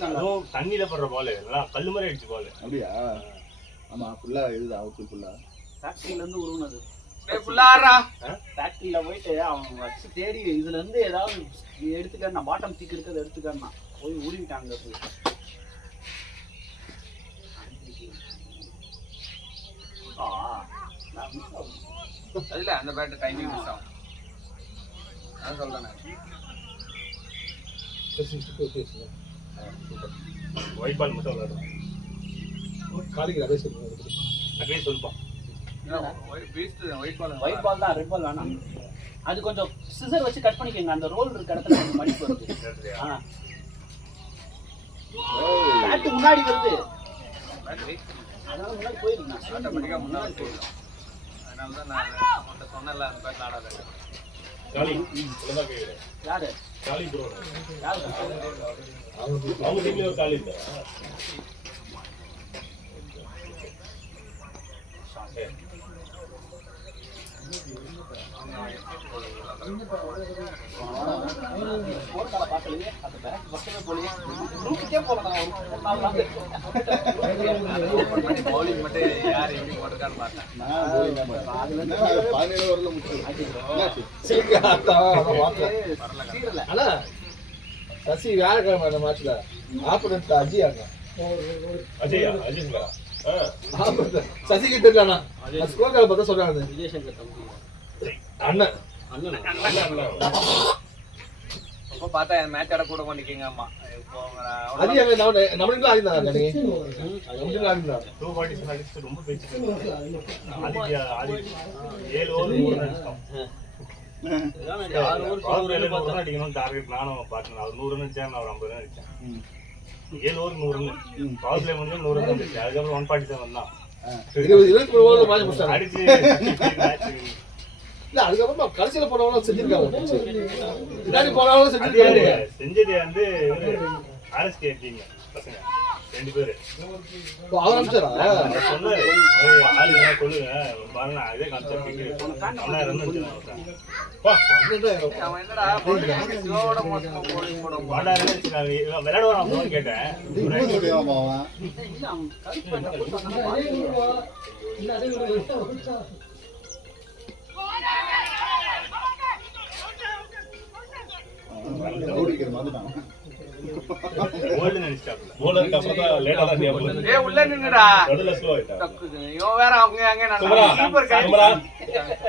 அதுவும் தண்ணியில போடுற பால் எல்லாம் கல்லு மாதிரி அடிச்சு பால். அப்படியா? ஆமா, ஃபுல்லா இதுதான் அவுட் ஃபுல்லா. ஃபேக்டரியில இருந்து உருவனது. ஃபுல்லாரா ஃபேக்டரியில போயிட்டு அவன் வச்சு தேடி இதுல இருந்து ஏதாவது எடுத்துக்க. நான் பாட்டம் தீக்கு இருக்கிறத எடுத்துக்கன்னா போய் உருவிட்டாங்க. அதுல அந்த பேட் டைமிங் மிஸ் ஆகும். நான் சொல்றேன். ஒயிட் பால் மட்டும் விளையாடுவோம். காலிக்கு அதே சொல்லுங்க. அப்படியே சொல்லுப்பான். ஒயிட் பால் தான், ரெட் பால் வேணாம். அது கொஞ்சம் சிசர் வச்சு கட் பண்ணிக்கங்க. அந்த ரோல் இருக்க இடத்துல கொஞ்சம் மடிப்பு வருது. பேட் முன்னாடி வருது. அதனால முன்னாடி போயிருங்க. ஆட்டோமேட்டிக்கா முன்னாடி போயிடும். அதனால தான் நான் உன்கிட்ட சொன்னேன்ல அந்த பேட் ஆடாத. காலி சொல்லதா கேக்குறேன். யாரு? காலி ப்ரோ. யாரு? அவங்க டீம்ல ஒரு காலி இல்ல. பவுலிங் மட்டும் யார் எப்படி போட்டிருக்கான்னு பார்த்தேன். நான் bowling தான் பார்த்தேன். 17 ஓவர்ல முடிச்சிருக்கேன். ஆனா சசி வியாழக்கிழமை அந்த மேட்ச்ல ஆப்போனன்ட் அஜய் அண்ணா. அஜய் அஜய்ங்களா? சசிக்கு தெரியலண்ணா. ஸ்கோர் கார்டு பார்த்தா சொல்றாங்க விஜயசங்கர் தம்பி அண்ணன். அப்போ பார்த்தா மேட்ச் ஆட கூட பண்ணிக்கங்க. அம்மா அஜய் அண்ணன் நம்மளுக்கு ஆடினாங்க. நம்மளுக்கு ஆடினா 240 அடிச்சு ரொம்ப பேசிட்டு ஆதித்யா 7 ஓவர் 3 ரன் அடிச்சான். 6 ஓவர் அடிக்கணும் டார்கெட். நானும் பார்த்தேன். அவர் 100 ரன் அடிச்சா நான் 50 ரன் அடிச்சேன். 7 ஓவர் 100 ரன். பவர் பிளே முடிஞ்சு 100 ரன் அடிச்சு. அதுக்கப்புறம் 147 தான் 20 ஓவர் மேட்ச் முடிச்சாங்க. அடிச்சு இல்ல அதுக்கப்புறம் கடைசியில போனவங்க செஞ்சிருக்காங்க. பின்னாடி போனவங்க செஞ்சிருக்காங்க. செஞ்சது வந்து ஆர்எஸ்கே டீம் பசங்க 2 பேரு. அவர் அனுப்பிச்சாரா? சொன்னாரு ஆளு என்ன சொல்லுங்க பாருங்க. அதே கான்செப்ட் அவன் என்னடா ஸ்லோட மொத்தமா bowling போடுவான். விளையாடுவான் கேட்டேன். இல்ல அவன் கரெக்ட் பண்ண போட்டானே.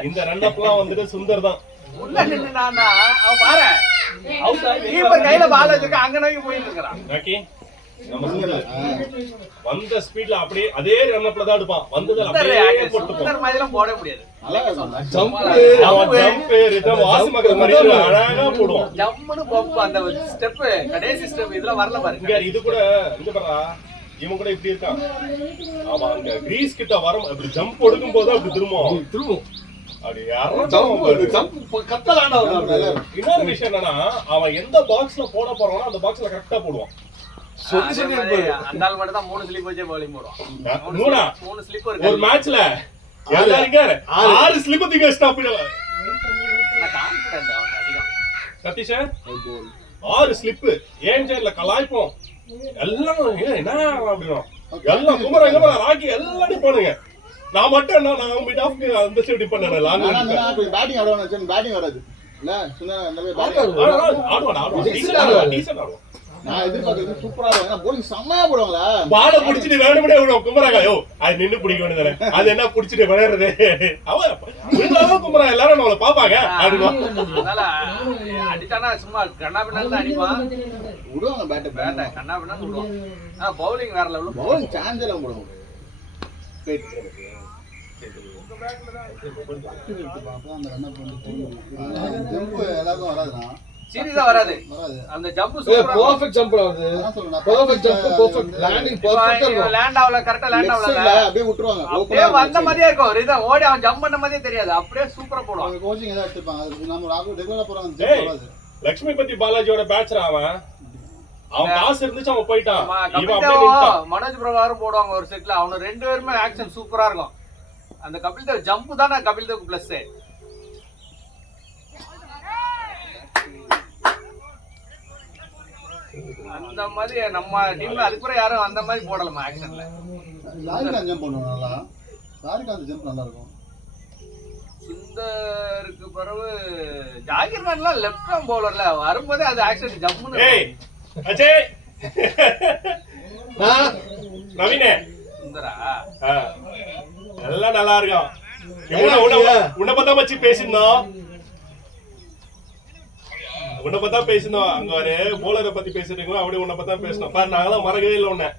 இந்த ரன் அப்லாம் வந்துட்டு சுந்தர் தான். உள்ள நின்னுனான்னா அவன் பாரு கீப்பர் கையில பால் வச்சிருக்க அங்க நோக்கி போயிட்டு இருக்கான். ராக்கி நம்ம சுந்தர் வந்த ஸ்பீட்ல அப்படியே அதே ரன்னப்ல தான் எடுப்பான். வந்ததுல அப்படியே போட்டு சுந்தர் மாதிரிலாம் போட முடியாது. ஜம்ப் ரிதம் வாசிமகர் மாதிரி அழகா போடுவான். ஜம்முன்னு பம்ப் அந்த ஸ்டெப் கடைசி ஸ்டெப் இதுல வரல பாரு. இங்க இது கூட இங்க பாருடா இவன் கூட இப்படி இருக்கான். ஆமா அங்க கிரீஸ் கிட்ட வர அப்படி ஜம்ப் ஒடுக்கும் போது அப்படி திரும்பும் அப்படி கத்தலாண்டா. இன்னொரு விஷயம் என்னன்னா அவன் எந்த பாக்ஸ்ல போட போறானோ அந்த பாக்ஸ்ல கரெக்டா போடுவான். அந்த ஆள் மட்டும் தான் 3 ஸ்லிப் வச்சே பவுலிங் போடுவான். 3 ஸ்லிப் இருக்கு ஒரு மேட்ச்ல எல்லாருங்க 6 ஸ்லிப் தூக்கி ஸ்டாப் பண்ணுவாங்க. கான்ஃபிடன்ட் அவன் அதிகம். சதீஷ் 6 ஸ்லிப் ஏஞ்சல்ல கலாய்ப்போம் எல்லாம் என்ன அப்படினா எல்லாம் குமரா ராக்கி எல்லாரும் போடுங்க. நான் மட்டும் என்ன நான் மிட் ஆஃப் அந்த சைடு பண்ணேன் லாங் பேட்டிங் ஆடுவான் வச்சு பேட்டிங் வராது இல்ல சுந்தர் அந்த மாதிரி ஆடுவான் டீசன்ட் ஆடுவான். நான் எதிர்பார்த்தது சூப்பரா இருக்கும். ஏன்னா போலிங் செம்மையா போடுவாங்களா. பால புடிச்சிட்டு வேணும்னே விடுவோம் குமரா. யோ அது நின்னு பிடிக்க வேண்டியதானே அது என்ன புடிச்சிட்டு விளையாடுறது அவன் விழுந்தாலும் குமரா எல்லாரும் நம்மள பாப்பாங்க ஆடுவான். அதனால அடிச்சானா சும்மா கண்ணா பின்னால தான் அடிப்பான். விடுவாங்க பேட்டை கண்ணா பின்னால விடுவான். ஆனா பவுலிங் வேற லெவல்ல பவுலிங் சான்ஸ் எல்லாம் போடுவாங்க. எல்லாருக்கும் வராதுண்ணா. சீரியஸா வராது. அந்த ஜம்ப் சூப்பரா பெர்ஃபெக்ட் ஜம்ப் வருது. பெர்ஃபெக்ட் ஜம்ப் பெர்ஃபெக்ட் லேண்டிங் பெர்ஃபெக்ட்டா இருக்கும். லேண்ட் ஆவல கரெக்ட்டா லேண்ட் ஆவல அப்படியே விட்டுருவாங்க. அப்படியே வந்த மாதிரியே இருக்கும். ரிதம் ஓடி அவன் ஜம்ப் பண்ண மாதிரியே தெரியாது. அப்படியே சூப்பரா போடுவான். அவங்க கோச்சிங் ஏதா எடுத்துப்பாங்க. அது நம்ம ராகு ரெகுலரா போறாங்க. லட்சுமிபதி பாலாஜியோட பேட்சர் அவன் காசு இருந்துச்சு அவன் போயிட்டான். இவன் அப்படியே நின்னுட்டான். மனோஜ் பிரகாரம் போடுவாங்க ஒரு செட்ல. அவன ரெண்டு பேருமே ஆக்சன் சூப்பரா இருக்கும். அந்த கபில் தேவ் ஜம்ப் தான கபில் தேவ் பிளஸ். அந்த மாதிரி நம்ம டீம்ல அதுக்கு பிறகு யாரும் அந்த மாதிரி போடலாமா ஆக்ஷன்ல. சாரிகாந்த் ஜம்ப் பண்ணுவாங்க நல்லா. சாரிகாந்த் ஜம்ப் நல்லா இருக்கும். சுந்தருக்கு பிறகு ஜாகிர் கான்லாம் லெஃப்ட் ஆர்ம் பவுலர்ல வரும்போதே அது ஆக்ஷன் ஜம்ப்னு. ஏய் அஜய் நவீனே சுந்தரா எல்லாம் நல்லா இருக்கும். உன்னை பார்த்தா மச்சி பேசிருந்தோம். உன்னை பார்த்தா பேசினோம். அங்க ஒரு போலரை பத்தி பேசுறீங்களோ அப்படியே உன்னை பார்த்தா பேசணும். பாரு நாங்களாம் மறக்கவே இல்லை உன்னை.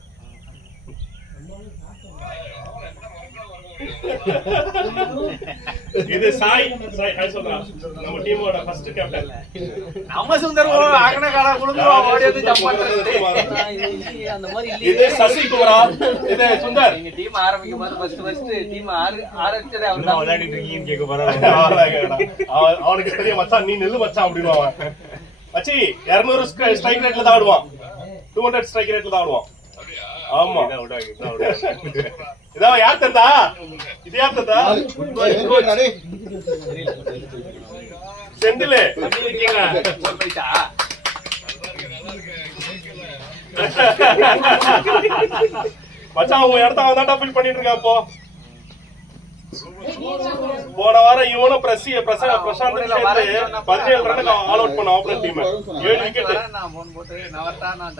இது சாய் ஹாய் சொல்றா. நம்ம டீமோட ஃபர்ஸ்ட் கேப்டன். நம்ம சுந்தர் ஆகனகால குளுந்துவா ஓடி வந்து ஜம்ப் பண்றது. அந்த மாதிரி இல்ல. இது சசி குமரா. இது சுந்தர். நீங்க டீம் ஆரம்பிக்கும் போது ஃபர்ஸ்ட் டீம் ஆரம்பிச்சதே அவர் தான். விளையாடிட்டு இருக்கீங்கன்னு கேட்க போறாரு. அவனுக்கு தெரிய மச்சான் நீ நெல்லு மச்சான் அப்படின்னுவான். மச்சி 200 ஸ்ட்ரைக் ரேட்ல தான் ஆடுவான். 200 ஸ்ட்ரைக் ரேட்ல தான் ஆடுவான். ஆமா இதான் யார் தந்தா? இது யார் தந்தா? செந்தில் இருக்கீங்க. மச்சான் உங்க இடத்த அவன் தான்டா ஃபில் பண்ணிட்டு இருக்கான். இப்போ போன வாரம் இவனும் பிரசாந்த் 17 ரன்னுக்கு ஆல் அவுட் பண்ண ஆப்போனன்ட் டீம். 7 விக்கெட். நான் போன் போட்டு நவர்தா நான்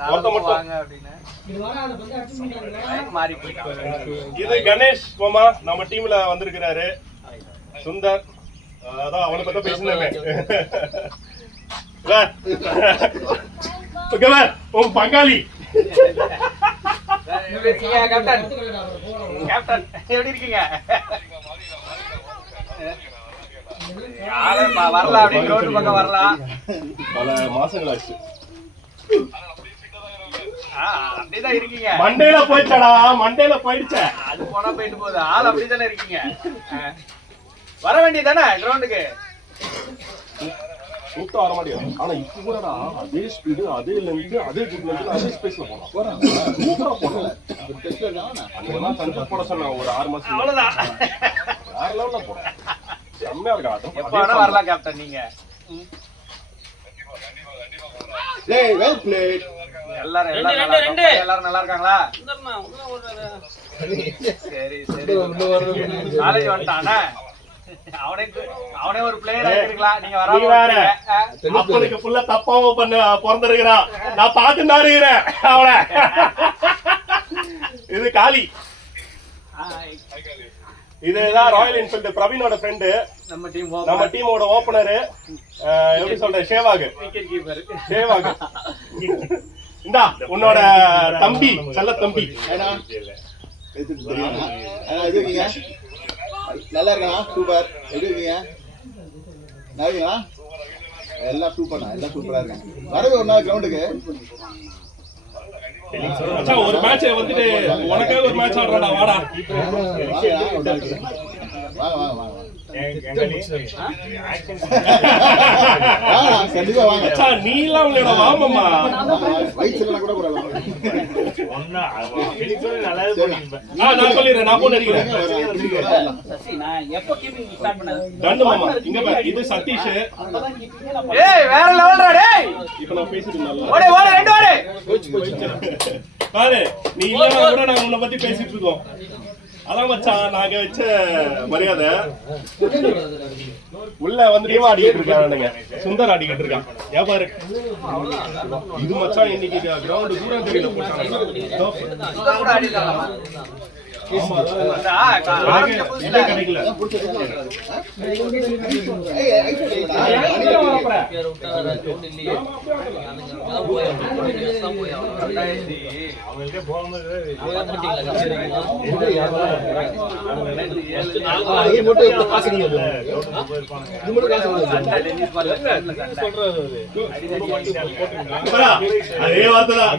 வாங்க அப்படினே மாறி போயிட்டான். இது கணேஷ் மாமா நம்ம டீம்ல வந்திருக்காரு. சுந்தர் அதான் அவனை பத்தி பேசினே. உன் பங்காளி கேப்டன் கேப்டன் எப்படி இருக்கீங்க? வரலாம் அப்படி கிரவுண்ட் பக்கம் வரலாம். பல மாசங்கள் ஆச்சு. அப்படிதான் இருக்கீங்க. மண்டேல போயிடுச்சடா. மண்டேல போயிடுச்ச. அது போனா போயிட்டு போகுது. ஆள் அப்படிதானே இருக்கீங்க. வர வேண்டியதானே கிரவுண்டுக்கு. கூட்டம் வர மாட்டேங்குது. ஆனா இப்ப கூடடா அதே ஸ்பீடு அதே லென்த் அதே குட் லென்த் அதே ஸ்பேஸ்ல போறான். சூப்பரா போறான். அங்கெல்லாம் சஞ்சய் போட சொன்னா ஒரு 6 மாசம். அவ்வளவுதான். வேற லெவல்ல போறான். செம்மையா இருக்கா. எப்ப வேணா வரலாம் கேப்டன் நீங்க. Well plate. எல்லாரும் நல்லா இருக்காங்களா? சரி சரி. காலேஜ் வந்துட்டானே. அவனே ஒரு பிளேயரா இருக்கலாம். நீங்க வராம அப்பனுக்கு ஃபுல்லா தப்பாவ பண்ண பிறந்திருக்கிறான். நான் பாத்துட்டு இருக்கிறேன் அவனை. இது காளி. இதுதான் ராயல் என்ஃபீல்டு பிரவீனோட ஃப்ரெண்டு, நம்ம டீமோட ஓபனர். எப்படி சொல்றேன், ஷேவாக். இந்தா உன்னோட தம்பி, செல்ல தம்பி. நல்லா இருக்கா? சூப்பர். எப்படி இருக்கீங்க? நல்லா எல்லாம் சூப்பர்ண்ணா, எல்லாம் சூப்பரா இருக்காங்க. வரது ஒரு நாள் கிரவுண்டுக்கு ஒரு மேட்ச் வந்துட்டு உனக்காக ஒரு மேட்ச் ஆடுறடா, வாடா. வாங்க வாங்க வாங்க கண்டிப்பா வாங்க. நீலாம் வாமம்மா வயிற்றுல கூட கூட நான் சொல்லிடுறேன், நான் போன் அடிக்கிறேன். இங்க பாரு, இது சதீஷ். வேற லெவல்டா டேய். இப்ப நான் பேசிட்டு ஓடு ஓடு ரெண்டு ஓடு. பாரு, நீ இல்லனா கூட நான் உன்னை பத்தி பேசிட்டு இருக்கோம். அதான் மச்சான் நாங்க வச்ச மரியாதை. உள்ள வந்து ரீவா அடிக்கிட்டு இருக்கானுங்க, சுந்தர் அடிக்கிட்டு இருக்கான். ஏன் பாரு, இது மச்சான் இன்னைக்கு கிரவுண்ட் தூரம் தெரியல போட்டாங்க. கிடைக்கல. அதே வார்த்தைதான்.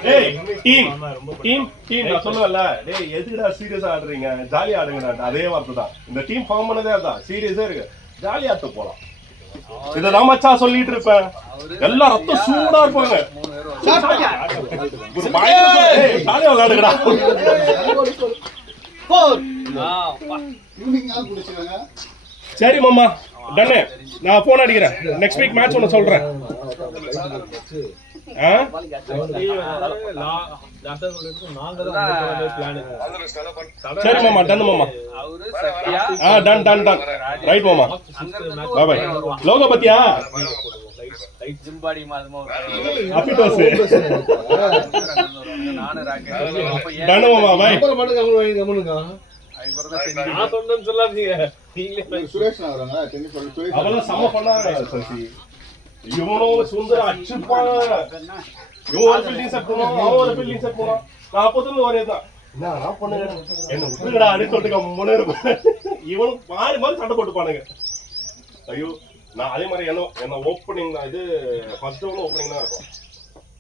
நான் சொல்லுவேன்ல, டேய் எதுக்குடா சீரியஸா ஆடுறீங்க, ஜாலியா ஆடுங்கடா. அதே வார்த்தை தான். இந்த டீம் ஃபார்ம் பண்ணதே அதான், சீரியஸா இருக்கு, ஜாலியா ஆட்டு போலாம். இதெல்லாம் மச்சான் சொல்லிட்டு இருப்பேன். எல்லாம் ரத்தம் சூடா இருப்பாங்க. ஜாலியா விளையாடுங்கடா. சரி மாமா, டன்னு. நான் போன் அடிக்கிறேன். நெக்ஸ்ட் வீக் மேட்ச் ஒன்னு சொல்றேன். சரி மாமா, டன் மாமா. Done done done. ரைட் மாமா. Bye bye. லோகோ பத்தியா? அபிடோஸ். டன் மாமா, பை. சுரேஷ் வராங்க. அவெல்லாம் செம்ம பண்ணாங்க சசி. இவனும் சுந்தர அச்சுப்பான். இவன் ஒரு பில்டிங் செட் பண்ணுவான், அவன் ஒரு பில்டிங் செட் பண்ணுவான். நான் அப்போதுல ஒரே தான், என்ன பண்ணுங்க என்ன விட்டுங்கடா அப்படின்னு சொல்லிட்டு முன்னே இருப்பேன். இவனும் மாறி மாறி சண்டை போட்டுப்பானுங்க. ஐயோ, நான் அதே மாதிரி என்ன ஓப்பனிங் தான், இது ஃபர்ஸ்ட் ரவுண்ட் ஓப்பனிங் தான் இருக்கும்.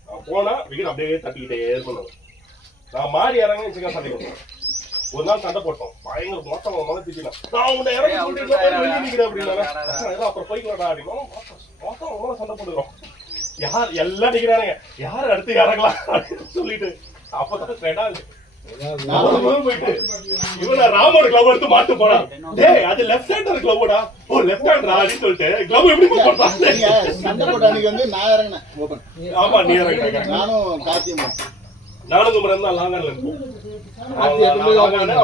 நான் போனா விக்கெட் அப்படியே தட்டிக்கிட்டே இருக்கணும். நான் மாறி இறங்க சிக்கன் சண்டை கொடுப்பேன். ஒரு நாள் சண்டை போட்டோம், பயங்கர மொத்தம் மழை திட்டினா நான் உன்னை இறங்கி சொல்லிட்டு நிற்கிறேன் அப்படின்னா அப்புறம் போய்க்கலாடா அப்படின்னா மொத்தம் சண்டை போட்டுக்கிறோம். யார் எல்லாம் நிக்கிறானுங்க, யார் அடுத்து இறங்கலாம் அப்படின்னு சொல்லிட்டு அப்பதான் ரெண்டாவது போயிட்டு இவன் ராமோட கிளவ் எடுத்து மாட்டு போனா. டேய் அது லெஃப்ட் ஹேண்டர் கிளவ்டா. ஓ லெஃப்ட் ஹேண்டரா அப்படின்னு சொல்லிட்டு கிளவ் எப்படி போட்டான். சண்டை போட்ட அன்னைக்கு வந்து நான் இறங்கினேன் ஓபன். ஆமா நீ இறங்கின. நானும் காத்தியமா நானும் குமரன் தான் லாங் ஆன்ல இருக்கும்.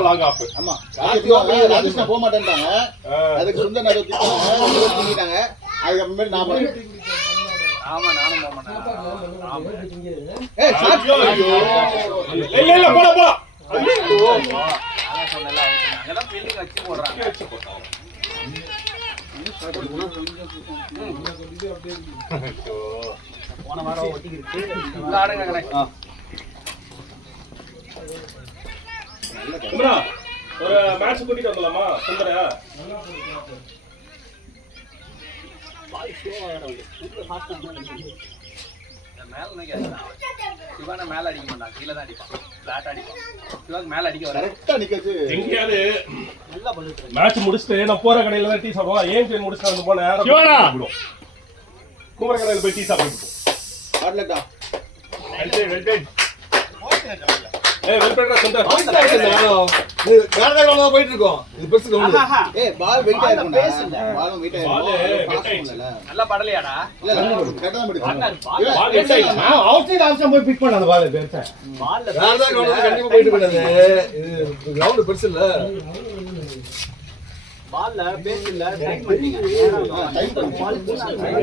Long off. ஆமா ராஜேஷ் போக மாட்டேன்ட்டாங்க. அதுக்கு சுந்தர் நடு திட்டாங்க. அதுக்கப்புறமே நான் பண்ணேன். ஆமா நானும் போக மாட்டேன். ஏய் இல்ல போடா போடா. ஐயோ அத சொன்னல அங்க தான் ஃபீல்டிங் வச்சு போடுறாங்க. போன வாரம் ஒட்டிக்கிச்சு. இங்க ஆடுங்க கரெக்ட். குமரா ஒரு மேட்ச் கூட்டிட்டு வரலாமா சுந்தர? சிவான மேல அடிக்க மாட்டான், கீழே தான் அடிப்பான். பிளாட் அடிப்பான். சிவாக்கு மேல அடிக்க வர கரெக்டா நிக்குது. எங்கயாவது மேட்ச் முடிச்சிட்டு நான் போற கடையில தான் டீ சாப்பிடுவோம். ஏன் பேர் முடிச்சிட்டு வந்து போன நேரம் குமர கடையில போய் டீ சாப்பிட்டு ஆடலடா. போயிட்டு இருக்கோம். இது பெருசு கவுண்ட். ஏய் பால் வெயிட் ஆயிருக்கும்டா. பால் வெயிட் ஆயிருக்கும். நல்லா படலையாடா? இல்ல கரெக்ட்டா தான் பிடிக்கும். பால் வெயிட் ஆயிடுச்சு. நான் அவுட்சைட் ஆப்ஷன் போய் பிக் பண்ண அந்த பால் பேர்ச்ச. பால்ல வேறதா கவுண்ட் கண்டிப்பா போயிட்டு இருக்காது. இது கிரவுண்ட் பெருசு இல்ல. பால்ல பேஸ் இல்ல டைம் பண்ணிங்க. பால்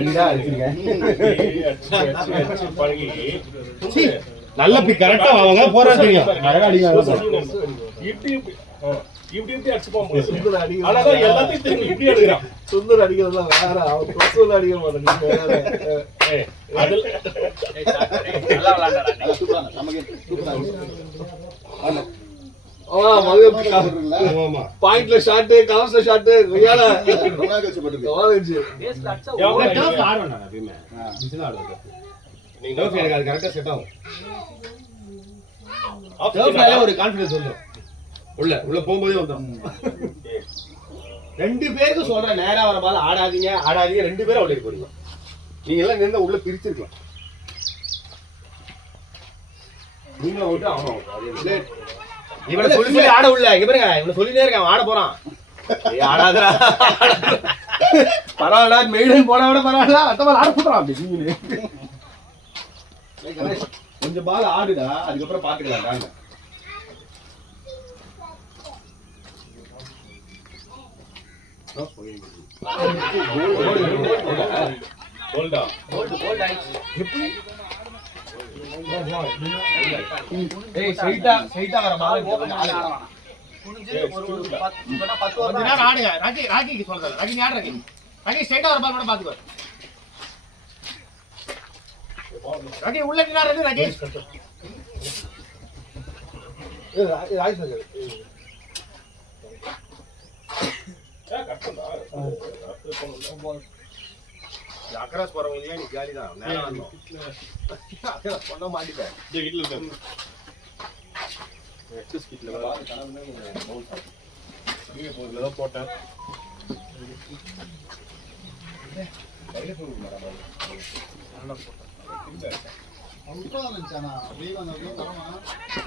இந்தா அடிச்சிருக்கேன். நல்ல பிக் கரெக்ட்டா அவங்க போறா தெரியும். அழகா அடிங்க. இப்படி இப்படி இப்படி அடிச்சுப்பான் போல இருக்கு. சுந்தர் அடிக்கிறது ஆனா தான் எல்லாத்தையும் திரும்பி இப்படி எடுக்கிறான். சுந்தர் அடிக்கிறதுலாம் வேற, அவன் கொசுல அடிக்க மாட்டேன் ஏய், அதுல நல்லா விளையாண்டாடா நீ. சூப்பரா நமக்கு சூப்பரா ஆமா. பாயிண்ட்ல ஷாட், கவர்ஸ்ல ஷாட், ரியால ரொம்ப கழிச்சு போட்டுருக்கு. காலேஜ் பேஸ்ல அடிச்சா எவ்வளவு ஓடும். அடிக்கிறேன்? ஆடுவேன் நான் எப்பயுமே மிஷின் ஆடுறது நீங்க எனக்கு அது கரெக்டா செட் ஆகும் off டர்ஃப்னாலே ஒரு கான்ஃபிடன்ஸ் வந்துடும் உள்ள போகும்போதே வந்துடும் ரெண்டு பேருக்கு சொல்றேன் நேரா வர பால் ஆடாதீங்க ரெண்டு பேரும் அவுட் போறீங்க நீங்க எல்லாம் நின்று உள்ள பிரிச்சிருக்கலாம் நீங்க அவுட் அவன் அவுட் இவனை சொல்லி ஆட உள்ள இங்க பாருங்க இவனை சொல்லிட்டே இருக்கான் ஆட போறான் ஆடாதடா பரவாயில்ல மெயிடன் போனா விட பரவாயில்ல அடுத்த பால் ஆட போறான் அப்படி கொஞ்சம் பால் ஆடுடா அதுக்கப்புறம் பாத்துக்கலாம் கோல்டா. கோல்ட் ஆயிடுச்சு. ஏய் ஸ்ட்ரைட்டா வர பால் குனிஞ்சு ஒரு 10 கொஞ்ச நேரம் ஆடுங்க ராக்கிக்கு சொல்றேன் ராக்கி நீ ஆடு ராக்கி ஸ்ட்ரைட்டா வர பால் மட்டும் பாத்துக்கோ ராக்கி உள்ள நின்னாரு ராக்கி அக்கராஸ் போறவங்க இல்லையா நீ ஜாலி தான் நேரம் வரணும் பொண்ண மாட்டிட்டேன் இந்த வீட்டுல இருக்க எக்ஸஸ் கிட்ல பவுல் தான் போட்டேன்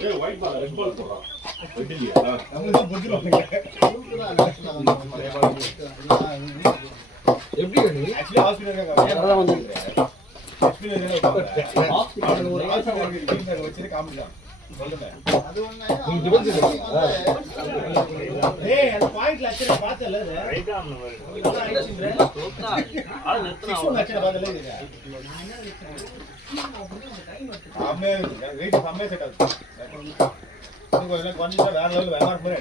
ஏய் ஒயிட் பால் ரெட் பால் போறான் ரெட் இல்லையா எப்படி ஆக்சுவலி ஹாஸ்பிடல் நேரா வந்து வச்சிட்டு காமிக்கலாம் சொல்லுங்க ஏய் அந்த பாயிண்ட்ல அச்சல பார்த்தல ரைட்டா அந்த தோத்தா ஆள நிறுத்துனா அச்சல பார்த்தல ஆமே வெயிட் சம்மே செட் ஆகுது நீங்க கொஞ்சம் வேற லெவல் வேற மாதிரி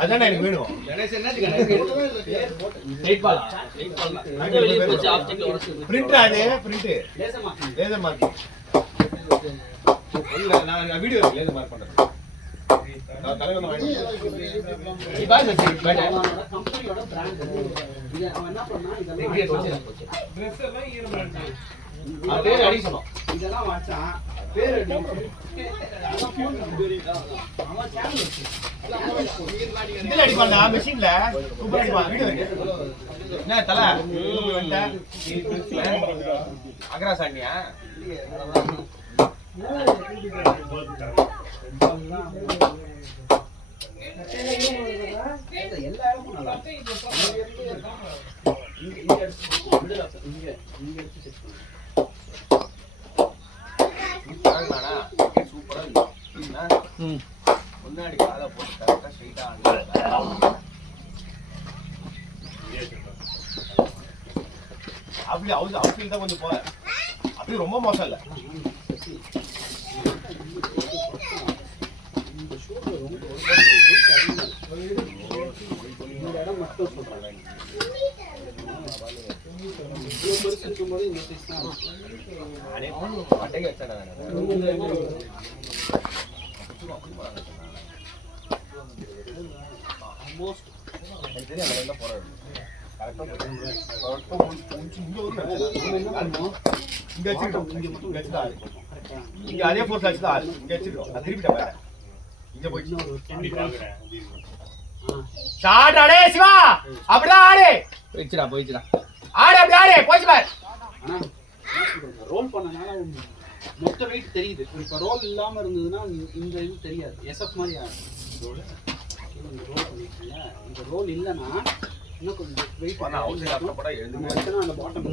அதான் எனக்கு வேணும் அங்க வெளிய போச்சு ஆப்ஜெக்ட் உடைச்சு பிரிண்ட் அது பிரிண்ட் லேசமா லேசர் மார்க் இல்ல நான் வீடியோ லேசர் மார்க் பண்றேன் நான் தலைவன வாங்கி நீ பாஸ் வச்சு அவனோட கம்பெனியோட பிராண்ட் இது அவன் என்ன பண்ணா இதெல்லாம் Dress எல்லாம் ஈரமாயிடுச்சு அதே அடி சொன்னோம் இதெல்லாம் வச்சான் பேர் அடி அதான் ஃபோன் அவன் சேனல் வச்சு இதுல அடிப்பான்டா மெஷின்ல சூப்பர் அடிப்பான் வீடியோ என்ன தல அகரா சாண்டியா எல்லா இடமும் நல்லா சூப்பரா முன்னாடி காலை போட்டு கரெக்டா ஸ்ட்ரைட்டா அப்படி அவுட்ஃபீல்ட் தான் கொஞ்சம் போல அப்படி ரொம்ப மோசம் இல்ல இந்த இடம் மட்டும் சொல்றாங்க இருக்கும்போது இந்த சைஸ் தான் பட்டைக்கு வச்சா ஆல்மோஸ்ட் இங்க அதே போர்ஸ் வச்சு தான் இங்க வச்சிருக்கோம் நான் திருப்பிட்டேன் பாரு இங்க போயிடுச்சு ஷாட் அடே சிவா அப்படிதான் ஆடு போயிடுச்சுடா ஆடு அப்படி ஆடு போயிடுச்சு பாரு ஆனா ரோல் பண்ணனால மொத்த வெயிட் தெரியுது இப்ப ரோல் இல்லாம இருந்ததுன்னா இந்த இது தெரியாது எஸ்எஃப் மாதிரி ஆகும் இந்த ரோல் பண்ணிருக்கீங்க இந்த ரோல் இல்லைன்னா இன்னும் கொஞ்சம் வெயிட் பண்ணா அவுட் சைடு போட எழுந்து அந்த பாட்டம்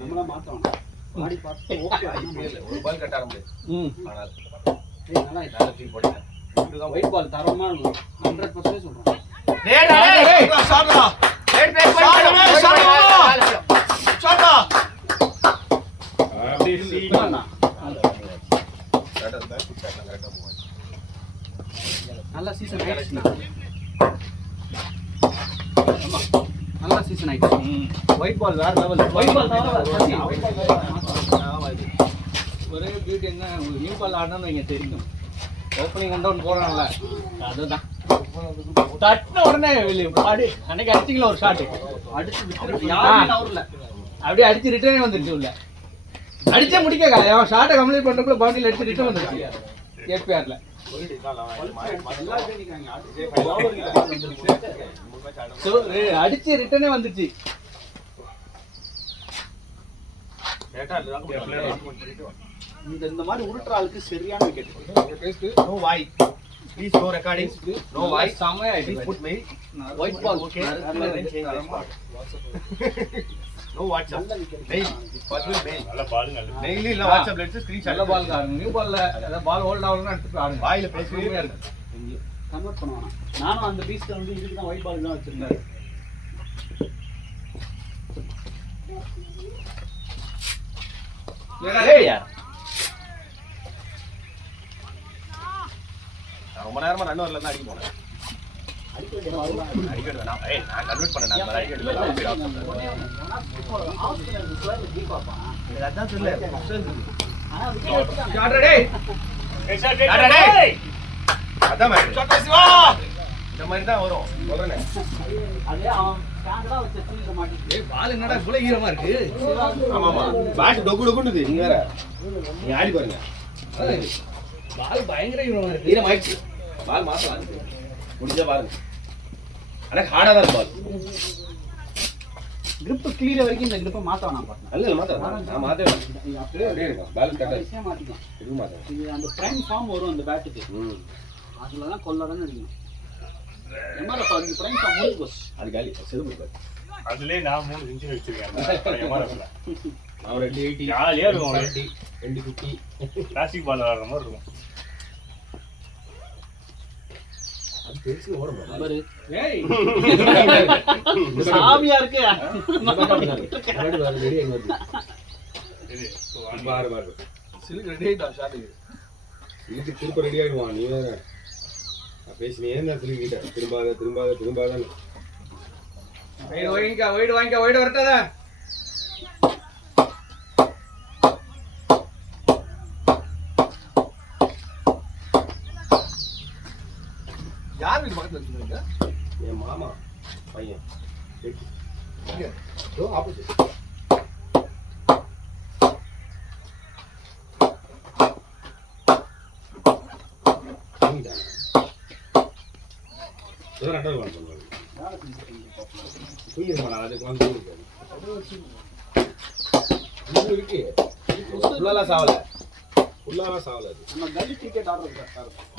நம்மளா மாத்தோம் பாடி பார்த்து ஓகே ஒரு பால் கட்ட ஆரம்பிச்சு ஆனால் நல்லா நல்ல ஃபீல் போட்டேன் ஒயிட் பால் தரமா இருக்கும் 100% சொல்றேன் டேய் டேய் ஷாட்ரா டேய் ஷாட்ரா பால் சீசன் ஆயிடுச்சு. ஒயிட் பால் வேற லெவல். ஒயிட் பால் தவிர ஆமா இது ஒரே பியூட்டி என்ன, உங்களுக்கு நியூ பால் ஆடணும்னு வைங்க தெரியும். ஓப்பனிங் கண்டவுன் போறான்ல அதுதான் தட்டின உடனே பாடி அன்னைக்கு அடிச்சிங்களா ஒரு ஷாட் அடிச்சு யாரும் நவரல. அப்படியே அடிச்சு ரிட்டர்னே வந்துருச்சு உள்ள. அடிச்சே முடிக்க அவன் ஷாட்டை கம்ப்ளீட் பண்றதுக்குள்ள பவுண்டரியில் அடிச்சு ரிட்டர்ன் வந்துருச்சு கேபிஆர்ல. அடிச்சு ரிட்டர்னே வந்துச்சு. இந்த மாதிரி உருட்டுற ஆளுக்கு சரியான wicket. No way please no recording no way செமையா ஆயிடுச்சு. But mail white ball no WhatsApp mail personal mail நல்ல பால் நல்ல மெயில் இல்ல வாட்ஸ்அப்ல எடுத்து ஸ்கிரீன்ஷாட் நல்ல பால் காருங்க. நியூ பால்ல ஏதாவது பால் ஹோல்ட் ஆகணும்னு எடுத்துட்டு ஆடுங்க. வாயில பேசுவே இருக்கு. கன்வெர்ட் பண்ணுவானா. நானும் அந்த பீஸ்ல வந்து இதுக்கு தான் ஒயிட் பால் தான் வச்சிருந்தேன். ரொம்ப நேரமா ரன் வரல அடிக்க போனேன். அடிக்கிறது நான் கன்வெர்ட் பண்ணேன். நான் அடிக்கிறது அதான் தெரியல. அதான் இந்த மாதிரி தான் வரும் சொல்றேன். அதே அவன் ஸ்டாண்டர்டா வச்ச தூக்க மாட்டேங்குது. பால் என்னடா இவ்வளவு ஈரமா இருக்கு. ஆமா ஆமா பேட் டொக்கு டொக்குன்னுது. நீங்க வேற நீ ஆடி பாருங்க. பால் பயங்கர ஈரமா இருக்கு. ஈரம் ஆயிடுச்சு. பால் மாத்தலாம் முடிஞ்சா பாருங்க. ஆனா ஹார்டா தான் பால். grip clear வரைக்கும் இந்த grip மாத்த வேணாம் பாருங்க. நல்ல மாத்தலாம். நான் மாத்தவே அப்படியே இருக்கும். பால் கட்ட ஈஸியா மாத்திக்கலாம். இது மாத்தலாம். இது அந்த prime form வரும் அந்த பேட்டுக்கு. அதுல தான் கொல்லறன்னு அடிக்கணும். எம்ஆர் அந்த prime form முடிஞ்சு போச்சு. அது காலி செருப்பு பாரு. அதுலயே நான் 3 இன்ச் வச்சிருக்கேன் எம்ஆர்எஃப்ல. நான் ஒரு 280 ஜாலியா இருக்கும் 250 பிளாஸ்டிக் பால் விளையாடுற மாதிரி இருக்கும். அது பெருசு ஓடும் பாரு. ஏய் சாமியா இருக்கு. பாரு பாரு ரெடி ஆகி வருது. இது பாரு பாரு சிலிக் ரெடி ஆயிட்டா ஷாட்டுக்கு. இதுக்கு திரும்ப ரெடி ஆயிடுவான். நீ வேற நான் பேசினே இருந்தா திரும்பிட்ட திரும்பாத வைடு வாங்கிக்க வரட்டாதா. யார் வீட்டு பக்கத்துல வச்சிருக்கீங்க? என் மாமா பையன் ஆப்போசிட் ரெண்டாவது வாங்க சொல்லுவாங்க. அதுக்கு வந்து இருக்கு ஃபுல்லாலாம் சாவல அது. நம்ம கல்லி கிரிக்கெட் ஆடுறது கரெக்டா இருக்கும்.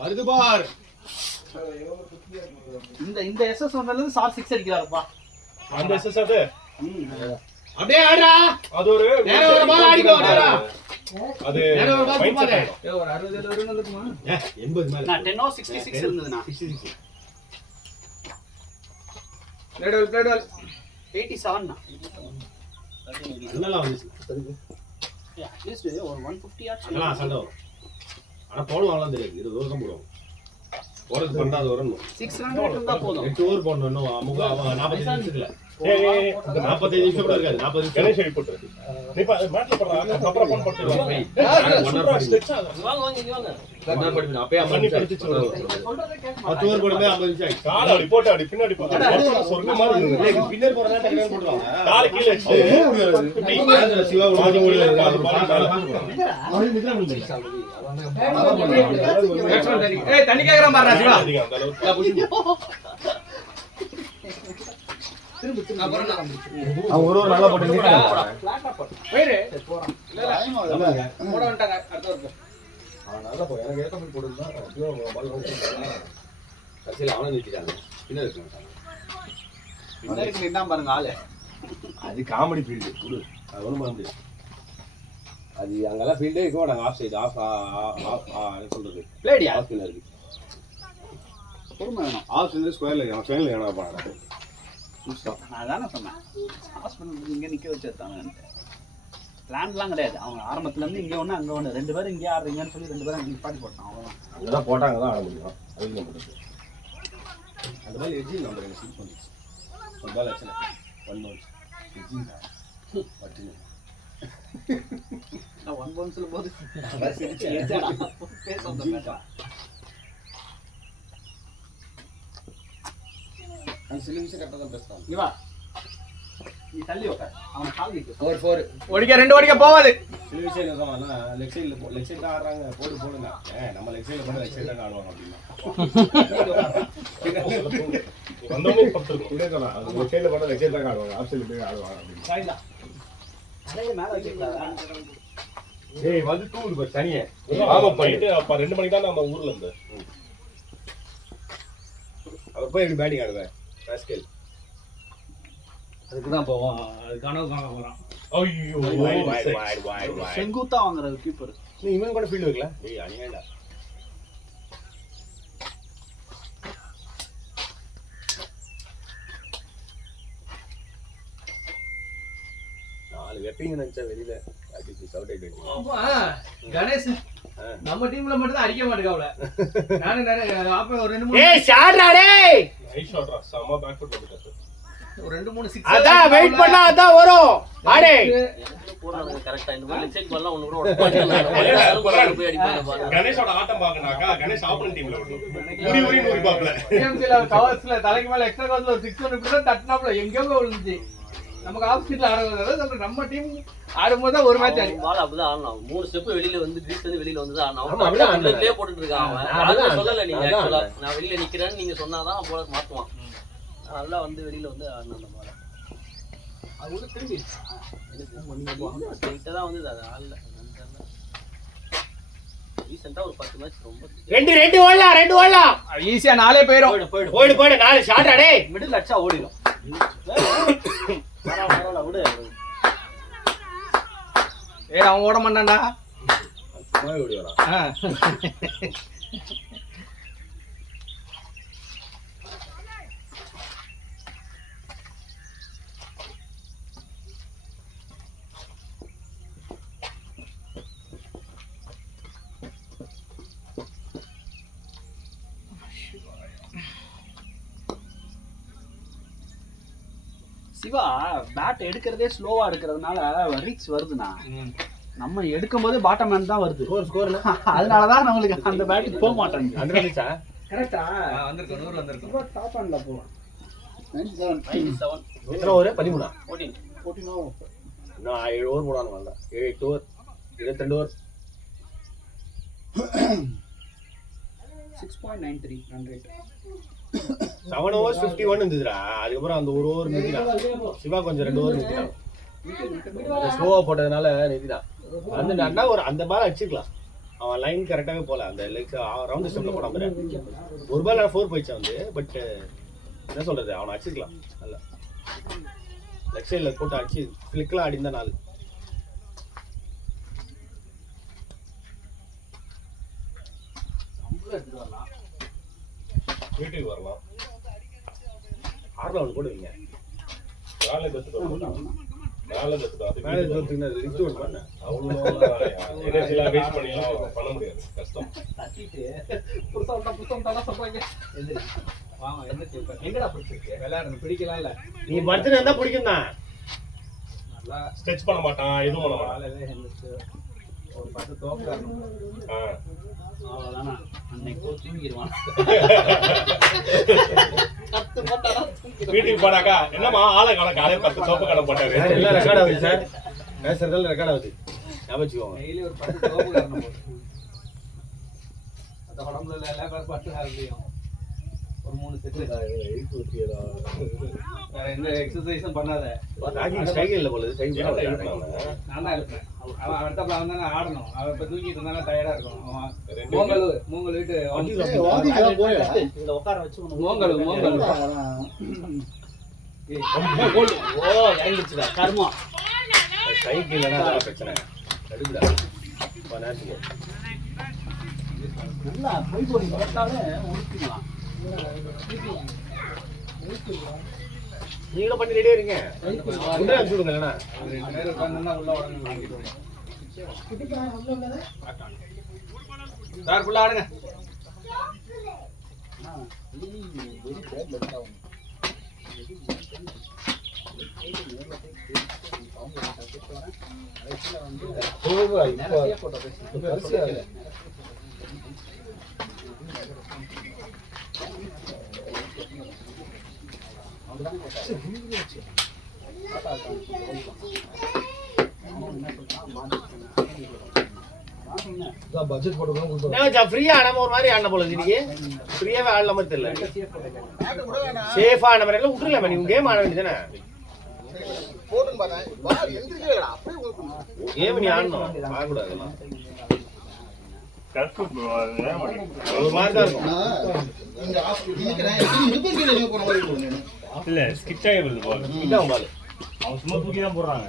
வருது பார். இந்த எஸ்எஸ் வந்ததுல இருந்து சார் 6 அடிக்கிறாருப்பா. அந்த எஸ்எஸ் அது அப்படியே ஆடுறா. அது ஒரு நேரா ஒரு பால் அடிக்கோ நேரா. அது நேரா ஒரு பால் mindset சும்மாதே. ஆயிடும். ஒரு 60 ரன் வந்துருக்குமா? 80 மேல. நான் 10 ஓவர் 66 இருந்ததுனா 66. பிளேட் பால் 87 னா. நல்லா வந்துச்சு. அட்லீஸ்ட் ஒரு 150 ஆச்சு. அதெல்லாம் சண்டை வரும். ஆனா போடுவாங்களாம் தெரியாது. 20 ஓவர் தான் போடுவாங்க. போறது 12வது வரணும். 6 ரன் இருந்தா போதும். 8 ஓவர் போடணும். இன்னும் 45 நிமிஷத்துல. ஏய் 45 நிமிஷம் கூட இருக்காது. 40 நிமிஷம். கணேஷ் எழுதி போட்டு நீ மேட்ல போடுறா அப்புறம் ஃபோன் போட்டு வாங்க இங்க வாங்க. கண்ணா படிப்பேன். அப்பயே 50 நிமிஷம் ஆயிடுச்சு. சொல்றதே கேட்க 10 ஓவர் போடும்போது 50 நிமிஷம் ஆயிடுச்சு. கால் அப்படி போட்டு அப்படி பின்னாடி போட்டு சொர்க்க மாதிரி இருந்தது. இல்ல, பின்னர் போறதா டக்குனு போடுவாங்க. காலை கீழே வச்சு இப்படி சிவா கொஞ்சம் முடியல. தண்ணி கேக்குறான் பாரு சிவா. அந்த அளவுக்கு ஒரு நல்லா போட்டு போயிரு. போட வந்துட்டாங்க அடுத்த ஒரு. நல்லா போ. எனக்கு ஏத்த மாதிரி போடுறதா பால் கடைசியில் அவனை நிறுத்திட்டாங்க. பின்னர் இருக்க மாட்டாங்க. பின்னாடி நின்னா பாருங்க ஆளு. அது காமெடி ஃபீல்டு குடு. அது ஒன்றும் பண்ண முடியாது. அது அங்கெல்லாம் ஃபீல்டே இருக்கும். நாங்கள் ஆஃப் சைடு ஆஃப் சொல்றது பிளேடியா ஆஃப் ஸ்பின்னர் இருக்கு. பொறுமை வேணும். ஆஃப் ஸ்பின்னர் ஸ்கொயர்ல அவன் ஃபேனில் என்ன பண்ணாங்க. நான் தானே சொன்னேன் ஹாஸ்பிட்டல் இங்க நிக்க வச்சிருக்காங்க. பிளான்லாம் கிடையாது. அவங்க ஆரம்பத்துல இருந்து இங்க ஒண்ணு அங்க ஒண்ணு 2 பேரும் இங்கே ஆடுறீங்கன்னு சொல்லி 2 பேரும் அங்க நிப்பாட்டி போட்டான். அவ்வளவுதான். அதெல்லாம் போட்டாங்க தான் ஆட முடியும். அதுக்கு நம்ம போட்டு அந்த மாதிரி எஜ்ஜில் நம்ம ரெண்டு ஸ்லிப் பண்ணிச்சு ஒரு பால் ஆச்சுன்னா 1 பவுன்ஸ் எஜ்ஜில் பட்டுன்னு நான் 1 பவுன்ஸ்ல போது அந்த சில விஷயம் கரெக்டாக தான் பேசுகிறாங்க. இவா நீ தள்ளி உட்கார். அவன் கால் வைக்க 4 ஓடிக்க 2 ஓடிக்க போவாது. சில விஷயம் என்ன சொன்னா லெக் சைடில் தான் ஆடுறாங்க போடுங்க நம்ம லெக் சைடில் போட லெக் சைடில் தான் ஆடுவாங்க அப்படின்னா வந்தவங்க பத்துருக்கும் இதே சொல்லலாம் அது லெக் சைடில் போட லெக் சைடில் தான் ஆடுவாங்க ஆஃப் சைடில் போய் ஆடுவாங்க அப்படின்னு சாய்டா அடே மேல வைக்கலாம்டா. ஏய் வந்து தூள் போ தனியே ஆமா போயிட்டு அப்ப 2 மணிக்கு தான் நம்ம ஊர்ல இருந்து அவர் போய் எப்படி பேட்டிங் ஆடுவேன் ராஸ்கல் அதுக்கு தான் போவோம். அது கனவு காண போறான். ஐயோ செங்குத்தா வாங்குற கீப்பர். நீ இவன் கூட ஃபீல்ட் வைக்கல டேய் அணியாடா நாலு வெப்பிங்க நினைச்சா வெளியில அடிச்சு சவுட் ஆயிட்டு கணேஷ் நம்ம டீம்ல மட்டும் தான் அடிக்க மாட்டேங்காவல நானே அப்ப ஒரு 2 3 ஏய் ஷாட்ரா டேய். நைஸ் ஷாட்ரா சம பேக் ஃபுட் வந்துட்டாரு ஒரு 2 3 6 அதான் வெயிட் பண்ணா அதான் வரும். ஆடே போறாங்க கரெக்ட்டா. இந்த மாதிரி செக் பண்ணலாம் ஒண்ணு கூட ஓட மாட்டாங்க. போய் அடிப்பாங்க பாருங்க. கணேஷோட ஆட்டம் பாக்கனாக்கா கணேஷ் ஆப்போனன்ட் டீம்ல வரணும் உரி நூறி பாப்பல டிஎம்சில கவர்ஸ்ல தலைக்கு மேல எக்ஸ்ட்ரா கவர்ஸ்ல 6 ஒன்னு இப்படி தான் தட்டினாப்ல எங்கேயோ விழுந்துச்சு. நமக்கு ஆப்போசிட்ல ஆடுறது நம்ம டீம் ஆடும்போது தான் ஒரு மேட்ச் ஆடி பால் அப்படிதான் ஆடணும். 3 ஸ்டெப் வெளியில வந்து கிரீஸ் வந்து வெளியில வந்து ஆடணும். அவன் அப்படியே போட்டுட்டு இருக்கான். அவன் சொல்லல நீங்க ஆக்சுவலா நான் வெளியில நிக்கிறேன்னு நீங்க சொன்னாதான் போல மாத்துவான். நல்லா வந்து வெளியில வந்து ஆடணும் அந்த பால். அது உள்ள திரும்பி ஸ்ட்ரைட்டா தான் வந்து அது ஆடல. ரீசெண்டா ஒரு 10 மேட்ச் ரொம்ப 2 ஓடலாம் 2 ஓடலாம். ஈஸியா 4 போயிடும். போயிடு 4 ஷாட்ரா டேய். மிடில் அடிச்சா ஓடிடும். பரவாயில்ல விடு. ஏய் அவன் ஓட மாட்டான்டா. சும்மா ஓடி வரான் சிவா பேட் எடுக்கிறதே ஸ்லோவா எடுக்கிறதுனால ரிக்ஸ் வருதுண்ணா. நம்ம எடுக்கும்போது பாட்டம் மேன் தான் வருது. ஸ்கோர் அதனாலதான் நம்மளுக்கு அந்த பேட் போக மாட்டாங்க. கரெக்டா வந்திருக்கு 100 வந்திருக்கு டாப் ஆன்ல போ. 97 எத்தனை ஓவர் 13 14 நான் 7 ஓவர் போடானு வரல 8 over 22 over 6.93 run rate. 7 over 51 இருந்துதுடா. அதுக்கப்புறம் அந்த ஒரு ஓவர் நிறுத்திட்டான் சிவா. கொஞ்சம் 2 ஓவர் நிறுத்திட்டான். ஸ்லோவா போட்டதுனால நிறுத்திட்டான். அந்த அண்ணா ஒரு அந்த பால் அடிச்சிருக்கலாம். அவன் லைன் கரெக்டாகவே போகல. அந்த லைக் ரவுண்ட் ஸ்டெப்ல போடாம ஒரு பால் 4 போயிடுச்சு வந்து. பட் என்ன சொல்றது அவனை அடிச்சிருக்கலாம். நல்லா லெக் சைடில் போட்டு அடிச்சு ஃபிளிக்லாம் ஆடிந்தா 4. வீட்டுக்கு வரலாம் 6 ரவுண்ட் போடுவீங்க. வேலை எனர்ஜிலாம் வேஸ்ட் பண்ணிலாம் பண்ண முடியாது. கஷ்டம். எங்கடா பிடிச்சிருக்கு விளையாடணும் பிடிக்கலாம் இல்ல நீ பர்த்டே இருந்தா பிடிக்கும் தான். நல்லா ஸ்கெட்ச் பண்ண மாட்டான் எதுவும் பண்ண மாட்டான். காலையில எழுந்திரிச்சு ஒரு 10 தோப்பு அவ்வளவுதானா அன்னைக்கு தூங்கிடுவான். வீட்டுக்கு போனாக்கா என்னம்மா ஆளை கால காலையில் 10 தோப்பு கடை போட்டாரு. எல்லாம் ரெக்கார்ட் ஆகுது சார். பேசுறதெல்லாம் ரெக்கார்ட் ஆகுது. ஞாபகம் டெய்லி ஒரு 10 தோப்பு காரணம் அந்த உடம்புல எல்லாம் பேர் 10 காரணம் ஒரு 3 செட் வேற எந்த எக்ஸசைஸும் பண்ணாத. ராகிங் ஸ்டைல் இல்ல போல சைக்கிள் நான் தான் இருப்பேன். அவன் அடுத்தப்பல அவன் தானே ஆடணும். அவன் இப்ப தூக்கிட்டு இருந்தாலும் டயர்டா இருக்கும். மூங்கல் வீட்டு இதுல உட்கார வச்சு மூங்கல் ஓ இறங்கிச்சுடா கர்மம். சைக்கிள் பிரச்சனை கடுப்புடா. நேரத்துக்கு நல்லா போய் போட்டாலே ஒழுக்கலாம். நீங்களும் பண்ணி ரெடியா இருங்க. உடனே அனுப்பிச்சு விடுங்க இல்லைன்னா. சார் ஃபுல்லா ஆடுங்க. பட்ஜெட் போட்டு ஃப்ரீயா ஆடாம ஒரு மாதிரி ஆடின போல இன்னைக்கு ஃப்ரீயாவே ஆடல மாதிரி தெரியல. சேஃபா ஆன மாதிரி எல்லாம் விட்டுறலாமே. நீங்க கேம் ஆட வேண்டியதானே. போட்டுன்னு பார்த்தேன் பால் எந்திரிக்கலடா அப்படியே உங்களுக்கு கேம் நீ ஆடணும் ஆடக்கூடாது. ஒரு மாதிரி தான் இருக்கும். இங்க நிக்கிறேன் இதுக்கு கீழே நீ போற மாதிரி இருக்கு. இல்ல ஸ்கிட் ஆகி வருது பால். இதான் பால். அவங்க சும்மா தூக்கி தான் போடுறாங்க.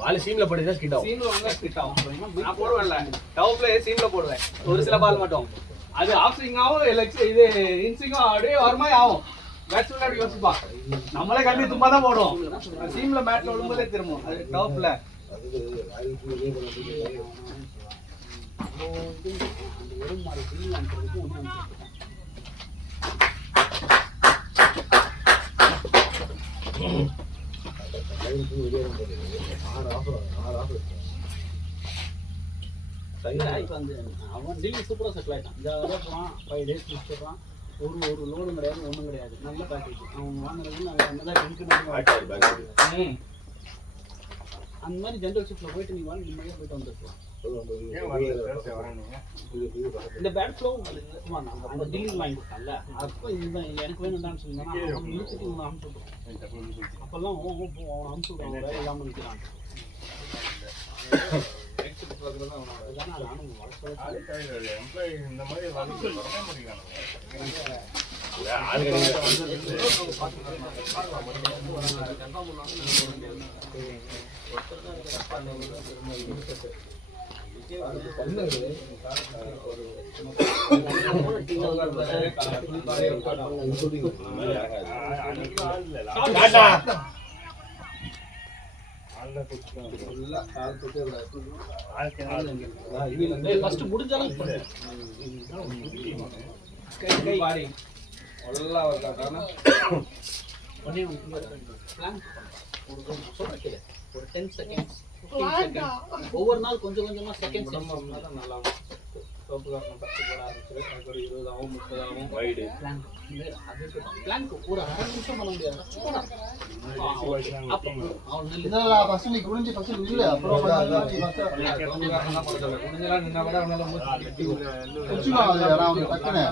பால் சீம்ல படுதா ஸ்கிட் ஆகும். சீம்ல வந்தா ஸ்கிட் ஆகும். நான் போடுவேன்ல டவுப்ல சீம்ல போடுவேன். ஒரு சில பால் மட்டும். அது ஆஃப் ஸ்விங் ஆகும் இது இன் ஸ்விங் அப்படியே ஒரு மாதிரி ஆகும். பேட்ஸ்மேன் அப்படி யோசிப்பா. நம்மளே கல்வி சும்மா தான் போடுவோம். சீம்ல பேட்ல விழும்போதே திரும்பும். அது டவுப்ல அவன் டீல் சூப்பராக செட்டில் ஆகிட்டான். ஜாலியாக போகிறான். 5 days முடிச்சிடுறான். ஒரு லோடும் கிடையாது, ஒன்றும் கிடையாது. நல்ல பேக்கேஜ். அவன் வாங்குறது அந்த மாதிரி ஜென்ரல் ஷிஃப்ட்டில் போயிட்டு நீ வாங்கி நிம்மதியாக போயிட்டு வந்துருக்கலாம். இந்த பேட் ஃப்ளோ அந்த டீலிங் வாங்கி கொடுத்தான்ல அப்போ இதுதான் எனக்கு வேணும்டான்னு சொல்லியிருந்தானா அவன் இழுத்துட்டு இவனை அனுப்பிச்சு விட்ருவான். அப்போல்லாம் அவனை அனுப்பிச்சு விட்றான். வேலை இல்லாமல் நிற்கிறான். இந்த மாதிரி ஃபர்ஸ்ட் முடிஞ்சாலும் பாடி நல்லா ஒரு 10 seconds ஒவ்வொரு நாள் கொஞ்சம் கொஞ்சமா செகண்ட்ஸ் நல்லா சோப்பு காரணம் 10 போட ஆரம்பிச்சு அதுக்கு ஒரு 20 ஆகும் 30 ஆகும் வைடு பிளான் ஒரு அரை நிமிஷம் பண்ண முடியாது. இதெல்லாம் ஃபர்ஸ்ட் நீ குனிஞ்சு ஃபர்ஸ்ட் இல்ல அப்புறம் முடிஞ்சலாம் நின்னா கூட அவனால மூச்சு டக்குனு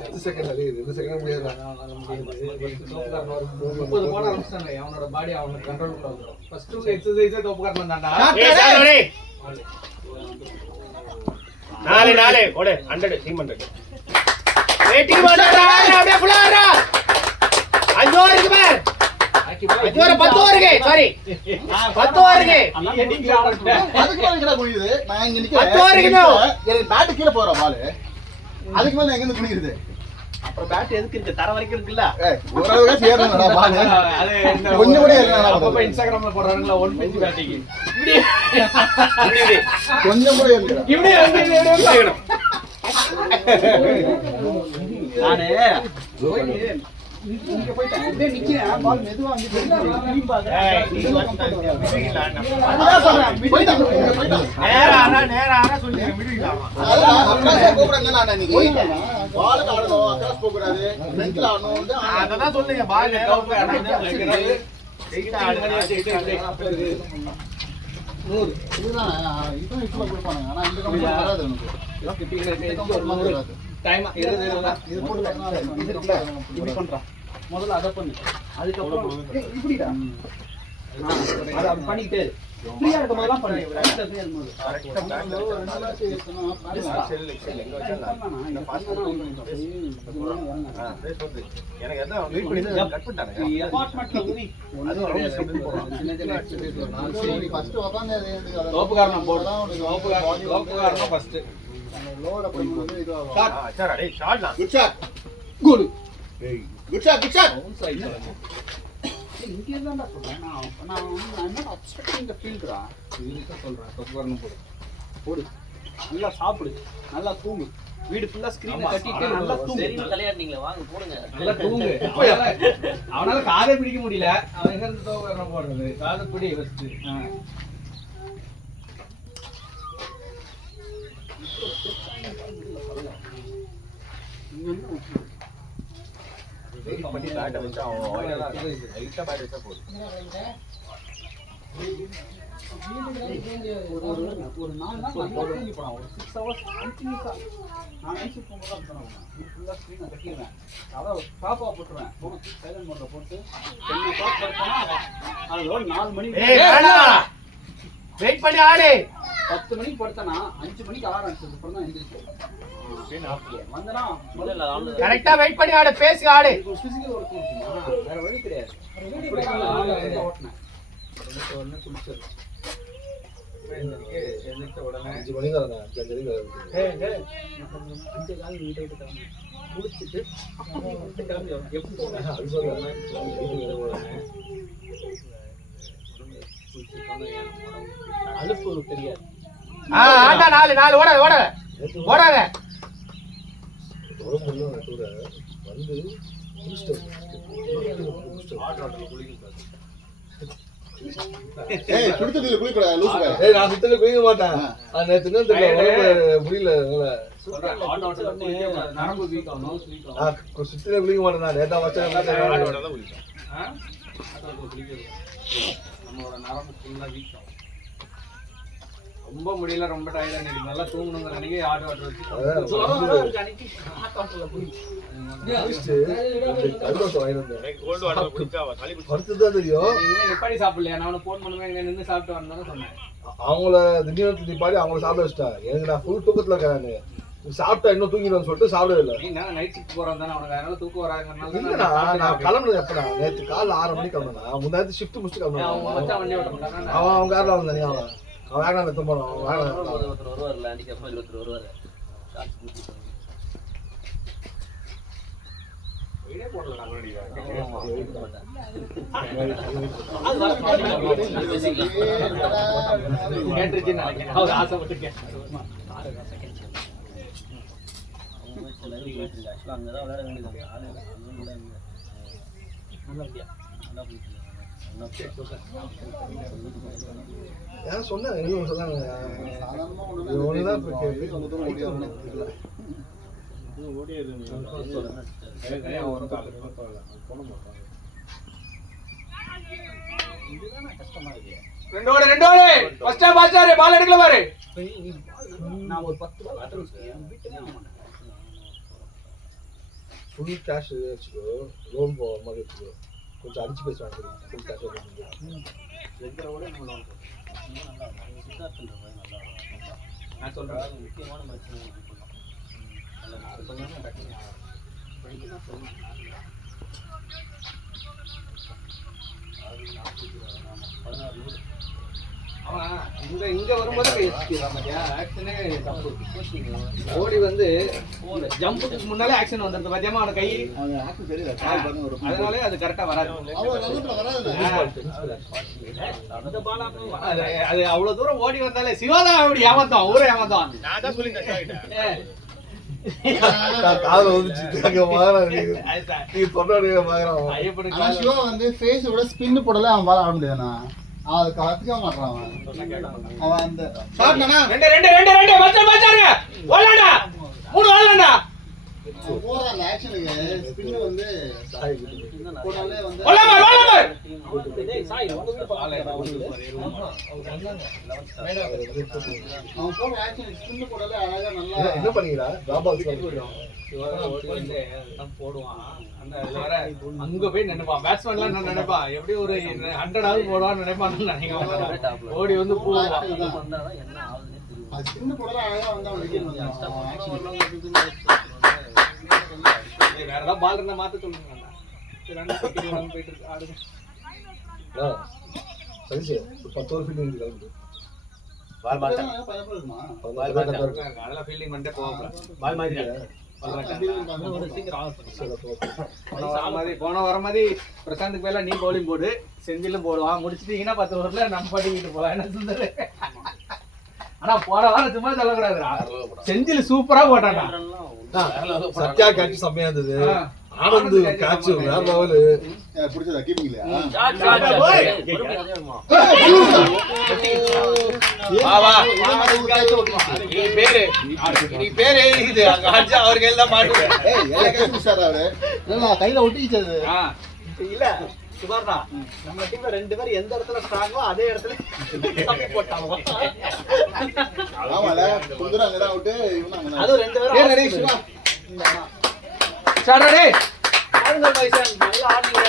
10 செகண்ட் அது 2 செகண்ட் முடியாது. 30 போட ஆரம்பிச்சாங்க. அவனோட பாடி அவனுக்கு கண்ட்ரோல் கூட வந்துடும். ஃபர்ஸ்ட் எக்ஸசைஸே தோப்பு காரணம் தான்டா. நாலே ஓடு 100 டீம் 100 வெயிட்டிங் பண்ணடா அப்படியே ஃபுல்லாரா 5 ஓவர் இருக்கு பார் 5 ஓவர் 10 ஓவர் இருக்கு சாரி 10 ஓவர் இருக்கு அதுக்கு மேல எங்கடா குனியுது நான் இங்க நிக்கிறேன் 10 ஓவர் இருக்கு எனக்கு பேட் கீழ போற பால் அதுக்கு மேல எங்க இருந்து குனியுது அப்புறம் பேட் எதுக்கு இருக்கு தர வரைக்கும் இருக்குல்ல. ஓரளவுக்கு சேரணும்டா பால் அது கொஞ்சம் கூட இல்லடா அப்ப இன்ஸ்டாகிராம்ல போடுறாங்கல 1 பேஜ் பேட்டிங் கொஞ்சம் கூட இல்லடா இப்படி வந்து நானே இங்க போய்ட்டேன் அப்படியே நிக்கிறேன் பால் மெதுவா வந்து திரும்பி பாக்க அதுதான் சொல்றேன் போய்ட்டான் நேரா சொல்லி மிடிலாமா அதான் கூப்பிடுறேன் நான் இன்னைக்கு பால் ஆடணும் அக்ராஸ் போக கூடாது ஃப்ரண்ட்ல ஆடணும் வந்து அததான் சொல்லுங்க பால் நேரா இதுதான் இதுவும் இப்ப கொடுப்பாங்க ஆனா இந்த கம்பெனி வராது நமக்கு டைம் இது போட்டு இது இப்படி பண்றான். முதல்ல அதை பண்ணு. அதுக்கப்புறம் இப்படிடா அதை பண்ணிக்கிட்டே ஃப்ரீயா இருக்கும் போதெல்லாம் பண்ணு. ஃப்ரீயா இருக்கும்போது எனக்கு அதான் வெயிட் பண்ணி கட் பண்ணிட்டாங்க. அபார்ட்மெண்ட்ல உரி ஃபர்ஸ்ட் உட்கார்ந்து தோப்பு காரணம் போடுறோம். தோப்பு காரணம் ஃபர்ஸ்ட் லோட பண்ணும்போது இது சரி டேய் ஷாட் தான் குட் ஷாட் கோல் குட் ஷாட் குட் ஷாட் இங்கே தான்டா சொல்றேன் நான் என்ன அப்செட்டிங் இந்த ஃபீல்டரா இதுக்கு சொல்றேன் தொப்பரணும் போடு நல்லா சாப்பிடு நல்லா தூங்கு வீடு ஃபுல்லா ஸ்கிரீன் கட்டிட்டு நல்லா தூங்கு சரின்னு தலையாடுனீங்களே வாங்க போடுங்க நல்லா தூங்கு அவனால காதை பிடிக்க முடியல அவன் எங்க இருந்து தோக்கணும் போடுறது காதை பிடி ஃபர்ஸ்ட் ஒரு 4 நாள் நல்லா தூங்கி போறான் ஒரு 6 ஹவர்ஸ் கண்டினியூஸா நான் நைட் போகும்போது தான் ஃபுல்லா ஸ்கிரீனை கட்டிடுவேன் அதான் டாப் ஆஃப் போட்டுருவேன் போன சைலண்ட் மோட்ல போட்டு 10 o'clock படுத்தா அதோட 4 மணி வெயிட் பண்ணி ஆடு 10 மணிக்கு படுத்தனா 5 மணிக்கு அலாரம் அடிச்சது அப்புறம் தான் எந்திரிச்சேன் வந்தனா கரெக்டா வெயிட் பண்ணி ஆடு பேசி ஆடு பிசிக்கல் ஒர்க் இருக்குமா வேற வழி கிடையாது ஓட்டுனேன் உடனே குளிச்சது உடனே 5 மணிக்கு வரேன் 5 அஞ்சு கால் வீட்டை விட்டு கிளம்பி குளிச்சுட்டு கிளம்பி வரும் எப்போ அலுப்பு ஒரு தெரியாது ஆண்டா 4 ஓடாத வந்து ஏய் குடுத்ததுல குளிக்கடா லூசு பையன் ஏய் நான் சுத்தல குளிக்க மாட்டேன் நேத்து என்ன தெரியல முடியல நரம்பு வீக் ஆகும் நோஸ் வீக் ஆகும் நான் சுத்தல குளிக்க மாட்டேன் நான் நேத்தா வச்சேன் நம்மளோட நரம்பு ஃபுல்லா வீக் ஆகும் ரொம்ப முடியல ரொம்ப டயர்டா இருக்கு நல்லா தூங்கணுங்கிற அன்னைக்கு ஆட் வாட்டர் வச்சு அன்னைக்கு ஹாட் வாட்டர்ல போய் வருத்துதான் தெரியும் எப்படி சாப்பிடலையா நான் ஃபோன் பண்ணுவேன் இங்க நின்று சாப்பிட்டு வந்தானே சொன்னேன் அவங்கள திடீர்னு நிப்பாடி அவங்கள சாப்பிட வச்சுட்டேன் எனக்கு நான் ஃபுல் தூக்கத்துல இருக்கேன் சாப்பிட்டா இன்னும் தூங்கிடுவேன்னு சொல்லிட்டு சாப்பிடவே இல்லை நீ நைட் ஷிஃப்ட் போறோம் தானே உனக்கு அதனால தூக்கம் வராங்கறனால இல்லடா நான் கிளம்புனது எப்படா நேத்து காலைல 6 மணிக்கு கிளம்புனா முன்னாடி ஷிஃப்ட் முடிச்சுட்டு அவங்க கிளம்புனா மச்சான் வண்டி ஓட்ட மாட்டாங்க அவன் கார்ல வந்தானே அவன் வேணாம் எடுத்து போறான் ஒருத்தர் வருவார்ல ஹேண்டிகேப் ஒருத்தர் வருவாரு ஷார்ட்ஸ் போட்டு வீடியோ போடலாம் கேட்டுருச்சுன்னு நினைக்கிறேன் அவர் ஆசைப்பட்டு கேட்டாரு ஆக்சுவலாக அங்கே தான் விளையாட வேண்டியது ஆளு நல்லா போயிட்டு ஏன் சொன்னாங்க சொன்னாங்க சாதாரணமா ஒண்ணுதான் ரெண்டு ஓடு ஃபர்ஸ்ட் டைம் பாஸ்டர் பால் எடுக்கல பாரு நான் ஒரு 10 பால் அட்டன் செய்யேன் வீட்டுல ஆமாம் ஃபுல் கேஷ் வச்சுக்கோ லோன் போகிற மாதிரி வச்சுக்கோ கொஞ்சம் அடிச்சு பேசுவாங்க ஃபுல் கேஷ் நான் சொல்றேன் முக்கியமான பிரச்சனை அவன் இங்க வரும்போது ஆக்ஷனே தப்பு ஓடி வந்து ஜம்புக்கு முன்னாலே ஆக்ஷன் வந்துருது மத்தியமா அவன கை அவன் ஆக்ட் தெரியல கால் பண்ண ஒரு அதனாலே அது கரெக்டா வராது அவ்வளவு நல்ல வராது அந்த பால் அது அவ்வளவு தூரம் ஓடி வந்தாலே சிவாதான் அப்படி ஏமாத்தான் ஊரே ஏமாத்தான் நான் தான் சொல்லிட்டேன் காதல வந்துச்சு நீ சொன்ன பாக்குறான் ஆனா சிவா வந்து ஃபேஸ் விட ஸ்பின் போடல அவன் பால் ஆட முடியாதுண்ணா அது கத்துக்க மாட்டான் அவன் அந்த ஷாட் நானா ரெண்டு மச்சாருங்க ஓடடா 3 ஓடடா போற அந்த ஆக்ஷனுக்கு ஸ்பின் வந்து போடாலே வந்து அவன் போற ஆக்ஷன் ஸ்பின் போடாலே அழகா நல்லா என்ன பண்ணீங்களா டிராபால் போடுவான் அந்த வேற அங்க போய் நினைப்பான் பேட்ஸ்மேன்லாம் என்ன நினைப்பான் எப்படி ஒரு 100 ஆவது போடுவான்னு நினைப்பான்னு நினைக்கிறேன் ஓடி வந்து போடுவான் என்ன ஆகுதுன்னே தெரியும் அது ஸ்பின் போடாலே அழகா வந்து அவன் விக்கெட் வேற ஏதாவது பால் இருந்தா மாத்த சொல்லுங்க போயிட்டு இருக்கு ஆடுங்க சரி சரி 10 ஓவர் ஃபீல்டிங் கிளம்பு பயப்படுமா அதெல்லாம் ஃபீல்டிங் பண்ணிட்டே போவாங்க பால் மாதிரி போன வர மாதிரி பிரசாந்துக்கு மேல நீ பவுலிங் போடு, செந்திலும் போடுவான். முடிச்சிட்டீங்கன்னா 10 ஓவர்ல நம்ம பாட்டிக்கிட்டு போலாம். என்ன சுந்தர்? ஆனா போன வாரம் சும்மா சொல்லக்கூடாதுடா, செந்தில் சூப்பரா போட்டாடா. சத்யா கேட்ச் செம்மையா இருந்தது. ஆனந்த் கேட்ச் வேற லெவல். பிடிச்சதா கீப்பிங்லையா? வா வா நீ பேரு இது அவர் கையில தான் மாட்டு. ஏய் எல்லா கேட்சும் பிடிச்சாரா அவரு? இல்ல கையில ஒட்டிச்சது. இல்ல சுபார்ணா, நம்ம டீம்ல 2 பேர் எந்த இடத்துல ஸ்ட்ராங்கோ அதே இடத்துல தப்பி போட்டாங்க. ஆமால குந்துரா அங்க தான் அவுட், இவன் அங்க தான். அது 2 பேர் ரெடி சுபா. Start ready. ஆடுங்க பைசன், நல்லா ஆடுங்க.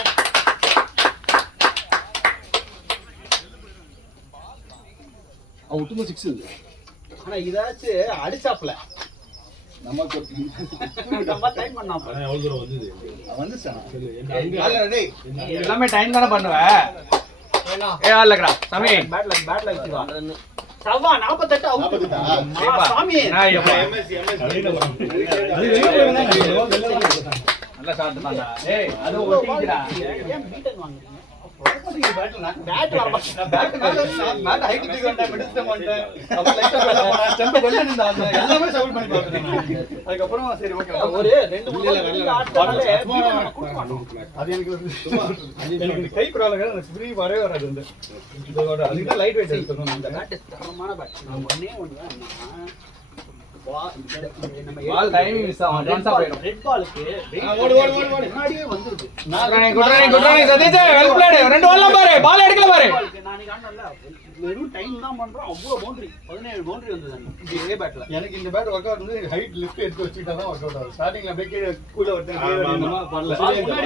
அவுட் 6. ஆனா இதாச்சு அடிச்சாப்ல நமக்கு நம்ம டைம் பண்ணாம எவ்வளவு தூரம் வந்தது வந்துச்சான். எல்லாமே டைம் தான பண்ணுவ. ஏ ஆலங்கடா சாமி, பேட்ல வச்சுவா. சவா 48 அவுட். 48 சாமி நான் எம்எஸ்சி நல்லா ஷாட் பண்ணா. ஏய் அது ஒட்டிங்கடா. ஏன் பீட்டன் வாங்குறீங்க? பேட் வர மாட்டேன். பேட் ஹைட் தூக்கி வந்தேன், மிடில் வந்தேன். அப்ப லைட்டா வெளிய போறேன். செம்ப வெளிய நின்னாங்க. எல்லாமே சவுல் பண்ணி பார்த்தேன். அதுக்கு அப்புறம் சரி ஓகே. ஒரு 2-3 ஆட்டங்களே அது எனக்கு எனக்கு கை ப்ராப்ளம், எனக்கு ஃப்ரீ வரவே வராது. இந்த இதோட அதுக்கு தான் லைட் வெயிட் எடுத்துக்கணும். இந்த பேட் தரமான பேட். நான் ஒண்ணே ஒண்ணு தான் பால் டைமிங் மிஸ் ஆகும். டான்ஸ் ஆயிடும். ரெட் பாலுக்கு ஓடு முன்னாடியே வந்துருது. Good running Sathish, well played. 2 பால்ல பாரு, பால் எடுக்கல பாரு. நான் காணல, வெறும் டைம் தான் பண்றோம். அவ்வளவு பவுண்டரி 17 பவுண்டரி வந்தது இதே பேட்ல. எனக்கு இந்த பேட் ஒர்க் அவுட் வந்து ஹைட் லிஃப்ட் எடுத்து வச்சிட்டா தான் ஒர்க் அவுட் ஆகும். ஸ்டார்டிங்ல அப்படியே கீழ கூல வரதுக்கு பண்ணல.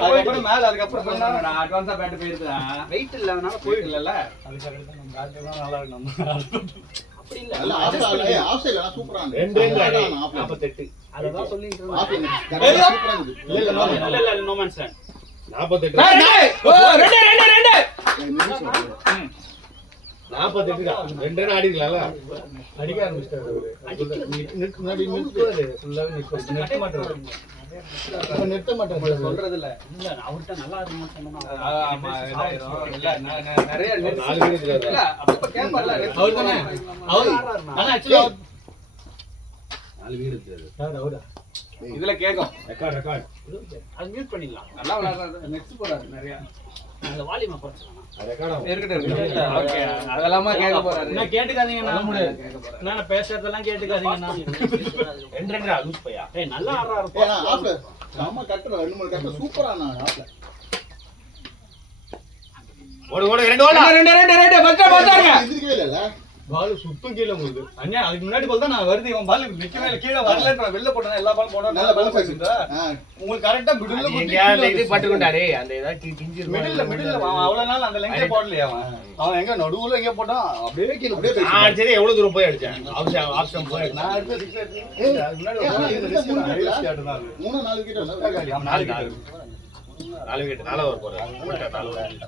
அதுக்கப்புறம் மேல அதுக்கப்புறம் பண்ணா நான் அட்வான்ஸா பேட் போயிருக்கேன். வெயிட் இல்லனால போயிடல. அதுக்கு நம்ம பேட் தான் நல்லா இருக்கணும். அப்படி இல்ல. நல்ல ஆஃப் சைடுல சூப்பரா இருந்துச்சு. 48 அததான் சொல்லிட்டு இருந்தேன். ஆஃப் சூப்பரா இருந்துச்சு. இல்ல நோ மேன்ஸ் லேண்ட். 48 2 ரன் ஆடிக்கலாம்ல. அடிக்க ஆரம்பிச்சிட்டாரு அவரு. முன்னாடி நிறுத்துவாரு, ஃபுல்லாவே நிறுத்த மாட்டாரு. நிறுத்த மாட்டாரு சொல்றது இல்ல. இல்ல அவர்ட்ட நல்லா இருக்குன்னு சொன்னா ஆமா இதாயிரும். இல்ல நிறைய 4 பேர் இருக்காங்க. இல்ல அப்ப கேப்பல்ல. அவர் தானே அவர். ஆனா एक्चुअली 4 பேர் இருக்காரு. அவரா இதுல கேக்கும். ரெக்கார்ட் அது மியூட் பண்ணிடலாம். நல்லா விளையாடுறாரு. நெக்ஸ்ட் போறாரு நிறைய. அந்த வால்யூம் குறைச்சலாம். ரெக்கார்ட் இருக்கட்டும். ஓகே அதெல்லாம் கேட்க போறாரு. நான் கேட்டுக்காதீங்க. நான் கேட்க போறாரு. நான் பேசுறதெல்லாம் கேட்டுக்காதீங்க. 2 ரன் லூஸ் பையா. ஏய் நல்லா ஆடுறாரு. ஏன்னா ஆஃப்ல நம்ம கட்டற 2-3 கட்ட சூப்பரா நான் ஆஃப்ல. ஓடு 2 ஓடு. ஃபர்ஸ்ட் பாத்தாருங்க. எந்திரிக்கவே இல்லல. பால் சுத்தம் கீழ போகுது. அண்ணா அதுக்கு முன்னாடி பால் தான் நான் வருது. இவன் பால் நிக்கவே இல்ல, கீழ வரலன்ற வெளில போட்டா எல்லா பால் போடா நல்ல பால் வச்சிருந்தா. உங்களுக்கு கரெக்ட்டா மிடில்ல எங்க அந்த இது பட்டுக்குண்டாரே அந்த ஏதா கிஞ்சி மிடில்ல அவ்வளவு நாள் அந்த லெங்கே போடலையா அவன் எங்க நடுவுல எங்க போட்டான் அப்படியே கீழ அப்படியே நான் சரி எவ்வளவு தூரம் போய் அடிச்சேன் ஆப்ஷன் போய் நான் அடுத்து 6 எடுத்தேன். அதுக்கு முன்னாடி ஒரு ரிஸ்க் ஆடுனா 3-4 விக்கெட் வந்தா. அவன் 4 விக்கெட் 4 விக்கெட் 4 ஓவர் போறாரு.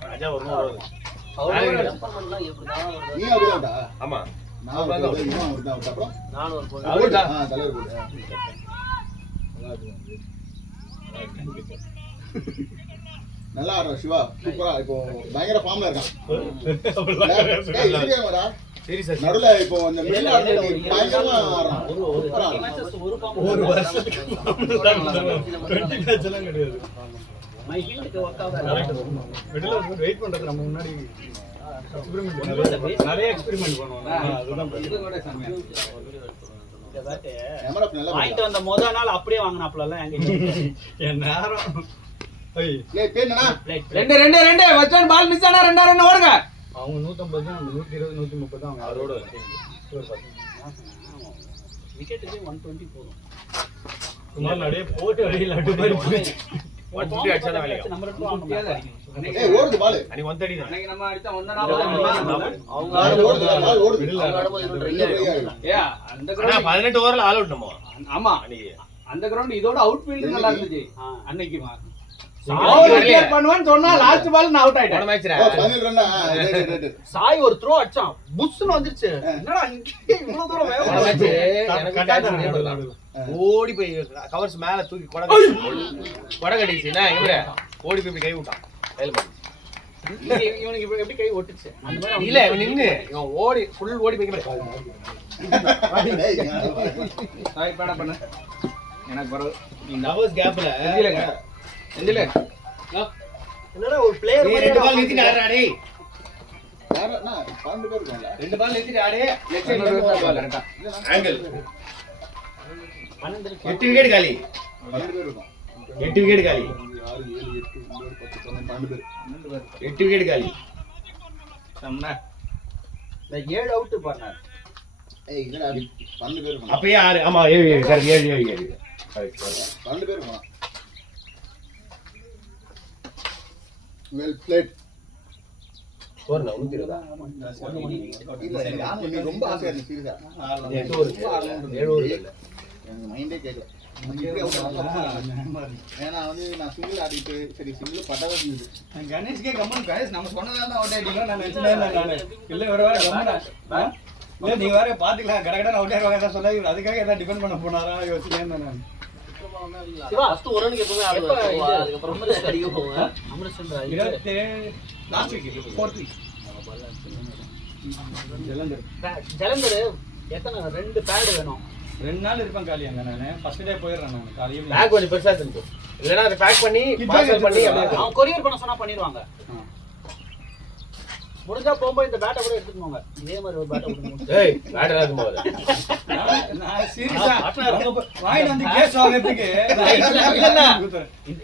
ராஜா ஒரு ஓவர். நீ அவுட்டா? ஆமா நான் அவுட். இவன் அவுட் அப்புறம் நானும் ஒரு பொண்ணு. அவுட்டா தலைவர் போடு. நல்லா ஆடுற சிவா, சூப்பரா இப்போ பயங்கர ஃபார்ம்ல இருக்கான். ஏய் சரியாடா. சரி சார் நடுவுல இப்போ அந்த மிடில் ஆடுறது பயங்கரமா ஆடுறான். சூப்பரா ஆடுறான். ஒரு வருஷத்துக்கு 20 மேட்ச் எல்லாம் கிடையாது. மை ஹில்லுக்கு ஒர்க் ஆகுது. மிடில்ல வெயிட் பண்றது நம்ம முன்னாடி எக்ஸ்பெரிமெண்ட் நிறைய எக்ஸ்பெரிமெண்ட் பண்ணுவோம். அதுதான் இது கூட செமையா இந்த பேட் எமரப் நல்லா வாங்கிட்டு வந்த முத நாள் அப்படியே வாங்குனாப்ல எங்க என் நேரம். ஐய் ஏய் பேர் என்னடா? 2 வச்சான் பால் மிஸ் ஆனா 2 ரன் ஓடுங்க. அவங்க 150 தான், 120 130 தான் அவங்க அவரோட விக்கெட்டுக்கு 120 போதும். சுமார் அப்படியே போட்டு வெளியில அடி மாதிரி போச்சு. 150 அடிச்சா தான் வேலைக்கு. நம்பர் 2 வாங்க முடியாது. ஏய் ஓடுது பால். அன்னைக்கு 130 தான். அன்னைக்கு நம்ம அடிச்சா 140 அவங்க பால் ஓடுது, பால் ஓடுது. அவங்க ஆடும்போது இன்னொரு வெளிய ரெண்டு போய் ஆடுது. ஏ அந்த ஆனா கிரவுண்ட் 18 ஓவர்ல ஆல் அவுட் நம்ம ஆமா அன்னைக்கு. அந்த கிரவுண்ட் இதோட அவுட் ஃபீல்ட் நல்லா இருந்துச்சு அன்னைக்கு. பண்ணுவேன்னு சொன்னா லாஸ்ட் பால் நான் அவுட் ஆயிட்டேன். பதினேழு ரன்னா ரைட் சாய் ஒரு த்ரோ அடிச்சான், புஷ்னு வந்துருச்சு. என்னடா இவ்வளவு தூரம் ஓடி போய் கவர்ஸ் மேல தூக்கி கொடை கட்டிச்சு. ஓடி போய் கை விட்டான். இவனுக்கு எப்படி கை ஒட்டுச்சு அந்த மாதிரி இல்ல இவன் நின்னு இவன் ஓடி ஃபுல் ஓடி போய் சாய் பேடா பண்ண எனக்கு வர நவர்ஸ் கேப்ல எந்தில என்னடா ஒரு பிளேயர் ரெண்டு பால் நிறுத்தி ஆடுறா டேய். யாரா 12 பேர் இருக்காங்க. ரெண்டு பால் நிறுத்தி ஆடு. லெஃப்ட் சைடுல பால் கரெக்ட்டா ஆங்கிள் 8 விக்கெட் காலி. 12 பேர் இருக்கும். 8 விக்கெட் காலி. 6 7 8 9 10 12 பேர். 8 விக்கெட் காலி. சம்னா இந்த 7 அவுட் பண்ணார். ஏய் இல்லடா 12 பேர் இருக்கும். அப்பயே 6 ஆமா 7 கரெக்ட் 7 12 பேர் இருக்கும். Well played. போறல 120 இல்ல நீ ரொம்ப ஆசையா இருக்கு சீரியஸா. 8 ஓவர் 7 ஓவர் இல்ல. எனக்கு மைண்டே கேட்கல. ஏன்னா வந்து நான் சிங்கிள் ஆடிட்டு சரி சிங்கிள் பட்டாதான் இருந்தது. கணேஷ்கே கம்மன் கணேஷ் நம்ம சொன்னதால தான் அவுட் ஆயிட்டீங்களா நான் நினைச்சேன் நானு. இல்ல வேற கம்மனா. இல்ல நீங்க வேற பாத்துக்கலாம் கடகடன்னு அவுட் ஆயிருவாங்க ஏதாவது சொன்னாங்க அதுக்காக ஏதாவது டிபெண்ட் பண்ண போனாரா யோசிச்சேன் நான். சிவா ஃபர்ஸ்ட் ஒரு ரனுக்கு எப்பவுமே ஆடுவாரு. அதுக்கு அப்புறம் அடிக்க போவாங்க. அமரசந்திரா 27 last week 4th week Jalandhar எத்தனை 2 பேட் வேணும். 2 நாள் இருப்பேன் காலி அங்க நானு. ஃபர்ஸ்ட் டே போயிடுறேன் நான் காலையில. பேக் கொஞ்சம் பெருசா இருக்கு. இல்லனா அதை பேக் பண்ணி பார்சல் பண்ணி அப்படியே அவன் கொரியர் பண்ண சொன்னா பண்ணிடுவாங்க. முடிஞ்சா போகும்போது இந்த பேட்டை கூட எடுத்துட்டு போங்க. இதே மாதிரி ஒரு பேட்டை கொடுங்க. ஏய் பேட் எல்லாம் போகுது. நான் சீரியஸா வாயில வந்து கேஸ் வாங்குறதுக்கு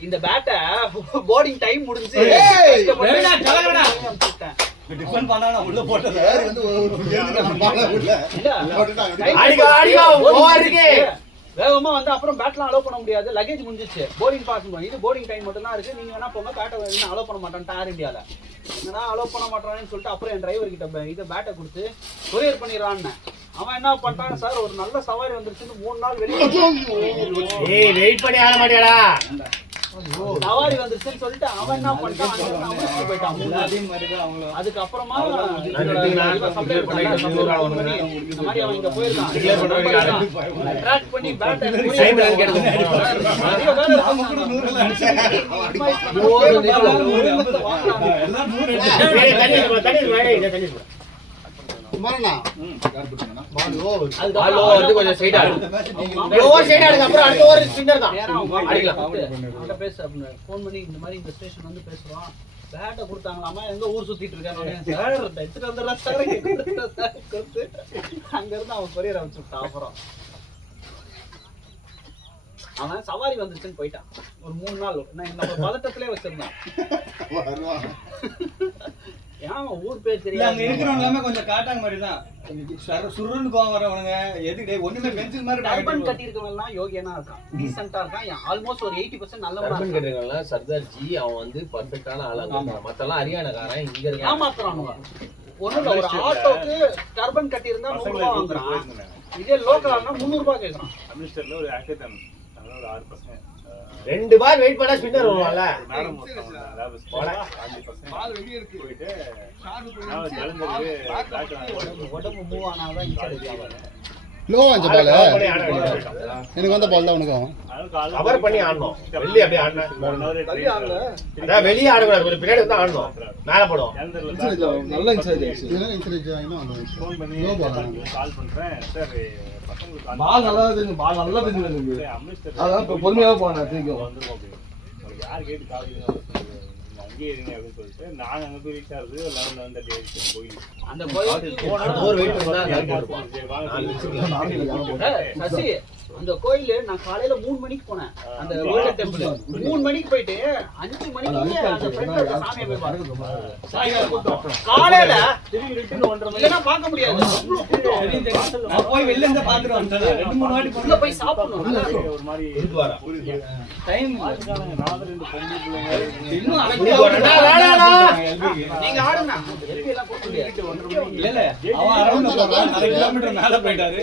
இந்த பேட்டை போர்டிங் டைம் முடிஞ்சு வேணா கலகடா டிஃபன் பண்ணானா உள்ள போட்டது யார் வந்து ஒரு எழுந்துட்டாங்க பால உள்ள. அடிங்க அடிங்க ஓவர் இருக்கு. வேகமா வந்து அப்புறம் பேட்லாம் அலோவ் பண்ண முடியாது. லக்கேஜ் முடிஞ்சிச்சு. போர்டிங் பாஸ் பண்ணுவோம். இது போர்டிங் டைம் மட்டும் தான் இருக்கு. நீங்க வேணா போங்க. பேட்டை வேணா அலோவ் பண்ண மாட்டான் ஏர் இந்தியால. என்னன்னா அலோவ் பண்ண மாட்டானேன்னு சொல்லிட்டு அப்புறம் என் டிரைவர் கிட்ட இதை பேட்டை கொடுத்து கொரியர் பண்ணிடுறான்னு. அவன் என்ன பண்ணிட்டான் சார் ஒரு நல்ல சவாரி வந்துருச்சுன்னு 3 நாள் வெளியே ஏய் வெயிட் பண்ணி ஆட மாட்டியாடா. சவாரி வந்துருச்சுன்னு சொல்லிட்டு அவன் என்ன பண்ணிட்டான் அங்க போயிட்டான் 3 நாள். அதே மாதிரி தான் அவங்களும் அதுக்கு அப்புறமா நான் இந்த மாதிரி அவன் இங்க போயிருக்கான். ட்ராக் பண்ணி பேட்டை சைமன் கேட்டது. நாம கூட 100 எல்லாம் அடிச்சேன். எல்லாம் 100 ஏய் தண்ணி தண்ணி குமாரண்ணா யார் போட்டாங்கண்ணா பால் ஓவர். பால் வந்து கொஞ்சம் சைடு ஆடு. ஓவர் சைடு ஆடுங்க அப்புறம் அடுத்த ஓவர் ஸ்பின்னர் தான். அடிக்கலாம். அவன்கிட்ட பேச அப்படின்னு ஃபோன் பண்ணி இந்த மாதிரி இந்த ஸ்டேஷன் வந்து பேசுறோம். பேட்டை கொடுத்தாங்களாமா எங்க ஊர் சுத்திட்டு இருக்காங்க சார் எடுத்துட்டு வந்துடுறா சார் கொடுத்து அங்க இருந்து அவன் கொரியர் அனுப்பிச்சு விட்டான். அப்புறம் அவன் சவாரி வந்துருச்சுன்னு போயிட்டான். ஒரு 3 நாள் நம்ம பதட்டத்திலே வச்சிருந்தான். வருவான். ஏன் ஊர் பேர் இல்ல தெரியாது. அங்க இருக்கிறவங்க எல்லாமே கொஞ்சம் காட்டாங்க மாதிரி தான். சுருன்னு கோவம் வரவனுங்க எதுக்கு ஒண்ணுமே பென்சில் மாதிரி டர்பன் கட்டி இருக்கவங்க எல்லாம் யோகியனா இருக்கான். டீசென்ட்டா இருக்கான். ஆல்மோஸ்ட் ஒரு 80% நல்லவனா டர்பன் இருக்கான். கேட்டவங்க சர்தார் ஜி அவன் வந்து பெர்ஃபெக்ட்டான ஆளாங்க. மத்தெல்லாம் ஹரியானாக்காரன் இங்க இருக்கான். ஏமாத்துறானுங்க. ஒண்ணும் இல்ல ஒரு ஆட்டோக்கு டர்பன் கட்டி இருந்தா 100 ரூபாய் வாங்குறான். இதே லோக்கல் ஆனா 300 ரூபாய் கேக்குறான். அமிர்தசர்ல ஒரு ஆக்டர் ஒரு 6 பசங்க 2 பால் வெயிட் பண்ணா ஸ்பின்னர் வருவான்ல. மேடம் பால் வெளிய இருக்கு. போயிட்டு காது நான் ஜலந்தருக்கு உடம்பு மூவ் ஆனாதான் இன்சார்ஜ் ஆவாரு. லோ ஆஞ்ச பால் பண்ணி ஆட வேண்டியது. எனக்கு வந்த பால் தான் உனக்கும். கவர் பண்ணி ஆடணும். வெளிய அப்படியே ஆடணும். அதான் வெளிய ஆட கூடாது. கொஞ்சம் பின்னாடி வந்து ஆடணும். மேல போடும். நல்ல இன்சார்ஜ் இதெல்லாம் இன்சார்ஜ் ஆயினா அந்த ஃபோன் பண்ணி லோ பால் கால் பண்றேன் சார் பசங்களுக்கு பால் நல்லா தெரிஞ்சு பால் நல்லா தெரிஞ்சு. அமிர்தசர் அதான் இப்ப பொறுமையா போனா தெரியும். வந்துரும் அப்படின்னு உங்களுக்கு யார் கேட்டு கால் அங்கேயே இருங்க அப்படின்னு சொல்லிட்டு நாங்க அங்க போய் ரீச் ஆகுது 11:30 கோயில் அந்த கோயிலுக்கு ஒரு வெயிட் பண்ணா சசி அந்த கோயில் நான் காலையில 3 மணிக்கு போனேன். அந்த கோயில் டெம்பிள் 3 மணிக்கு போயிட்டு 5 மணிக்கு அந்த ஃப்ரெண்ட்ல சாமியை போய் பார்த்தேன். காலையில திரும்பி ரிட்டர்ன் 1:30 மணிக்கு பார்க்க முடியாது. நான் போய் வெளில இருந்து பாத்துட்டு வந்துட்டேன். 2-3 வாட்டி உள்ள போய் சாப்பிடணும். ஒரு மாதிரி இருந்துவாரா டைம் நாலு 2 பொண்ணு பிள்ளைங்க இன்னும் நீங்க ஆடுங்க. எல்பி எல்லாம் போக முடியாது. இல்ல இல்ல அவன் அரௌண்ட் 1 கிலோமீட்டர் மேல போயிட்டாரு.